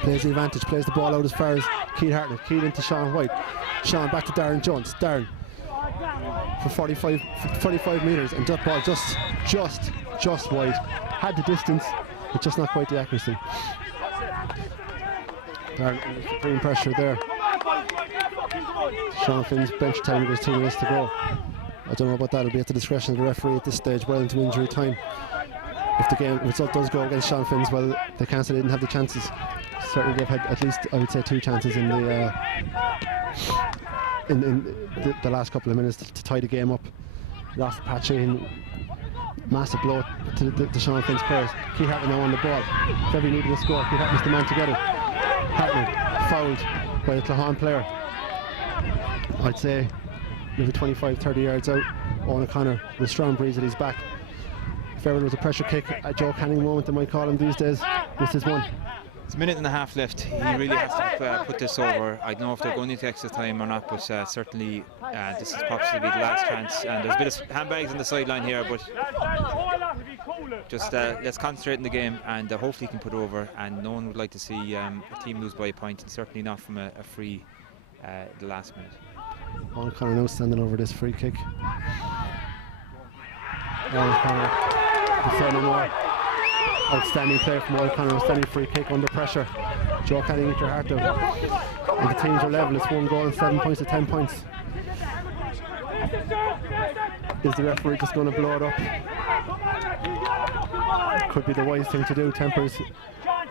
Plays the advantage, plays the ball out as far as Keith Hartnell. Keith into Sean White. Sean back to Darren Jones. Darren for 45 metres, and that ball just wide. Had the distance, but just not quite the accuracy. Darren under supreme pressure there. Sean Finn's bench time, there's 2 minutes to go. I don't know about that, it'll be at the discretion of the referee at this stage, well into injury time. If the game result does go against Sean Finn's, well, they can't say they didn't have the chances. Certainly they've had at least, I would say, 2 chances in the last couple of minutes to tie the game up. Lost Pache, massive blow to the Sean Finn's players. Keith Hartnell now on the ball. Very needed a score. Keith Hartnell's the man to get it. Hartnell fouled by the Claughaun player. I'd say maybe 25-30 yards out. Owen O'Connor with a strong breeze at his back. If ever there was a pressure kick, a Joe Canning moment they might call him these days, this is one. It's a minute and a half left. He really has to put this over. I don't know if they're going into extra time or not, but certainly this is possibly the last chance. And there's a bit of handbags on the sideline here, but just let's concentrate in the game and hopefully he can put over. And no one would like to see a team lose by a point, and certainly not from a free the last minute. Owen O'Connor now standing over this free kick. Owen O'Connor can say no more. Outstanding play from Owen O'Connor, outstanding free kick under pressure. Joe Canning eat your heart out. And the teams are level, it's 1 goal and 7 points to 10 points. Is the referee just going to blow it up? Could be the wise thing to do. Tempers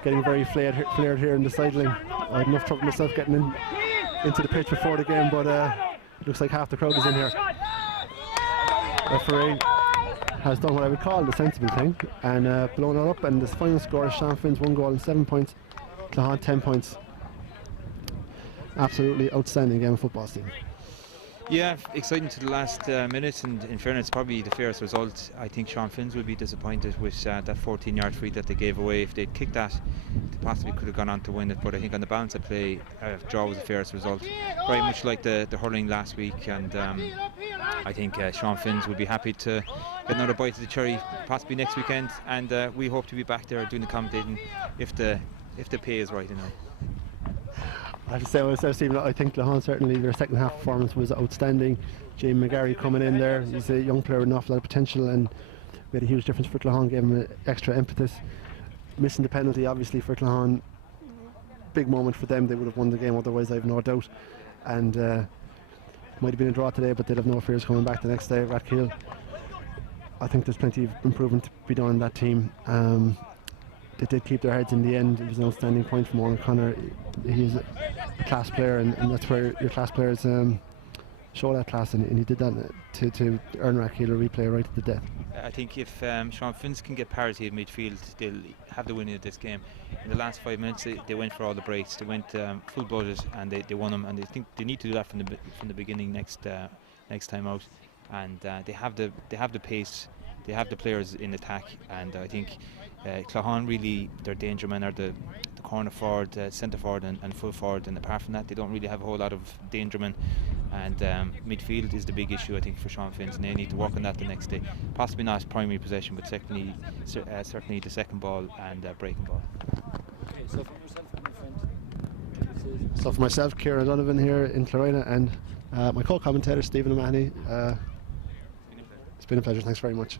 getting very flared here in the sideline. I had enough trouble myself getting in into the pitch before the game, but looks like half the crowd is in here. Referee has done what I would call the sensible thing and blown it up, and the final score is Sean Finn's 1 goal and 7 points, Claughaun 10 points. Absolutely outstanding game of football, Stephen. Yeah, exciting to the last minutes, and in fairness, probably the fairest result. I think Sean Finn's would be disappointed with that 14-yard free that they gave away. If they'd kicked that, they possibly could have gone on to win it, but I think on the balance of play, draw was the fairest result. Very much like the hurling last week, and I think Sean Finn's would be happy to get another bite of the cherry possibly next weekend, and we hope to be back there doing the commentating if the pay is right, you know. I have to say myself, Stephen, I think Claughaun certainly their second half performance was outstanding. Jamie McGarry coming in there, he's a young player with an awful lot of potential and made a huge difference for Claughaun, gave him extra impetus. Missing the penalty obviously for Claughaun, big moment for them, they would have won the game otherwise, I have no doubt. And might have been a draw today, but they'd have no fears coming back the next day at Rathkeale. I think there's plenty of improvement to be done in that team. They did keep their heads in the end. It was an outstanding point from Owen O'Connor. He's a class player, and that's where your class players show that class, and he did that to earn Rathkeale a replay right to the death. I think if Sean Finn's can get parity in midfield, they'll have the winning of this game. In the last 5 minutes, they went for all the breaks. They went full blooded, and they won them. And I think they need to do that from the beginning next time out. And they have the pace. They have the players in attack, and I think Claughaun really, their danger men are the corner forward, centre forward and full forward, and apart from that they don't really have a whole lot of danger men, and midfield is the big issue I think for Sean Finn's, and they need to work on that the next day. Possibly not primary possession, but certainly the second ball and breaking ball. Okay, so from yourself and your friend. So for myself, Kieran Donovan here in Claughaun, and my co-commentator Stephen O'Mahony. It's been a pleasure, thanks very much.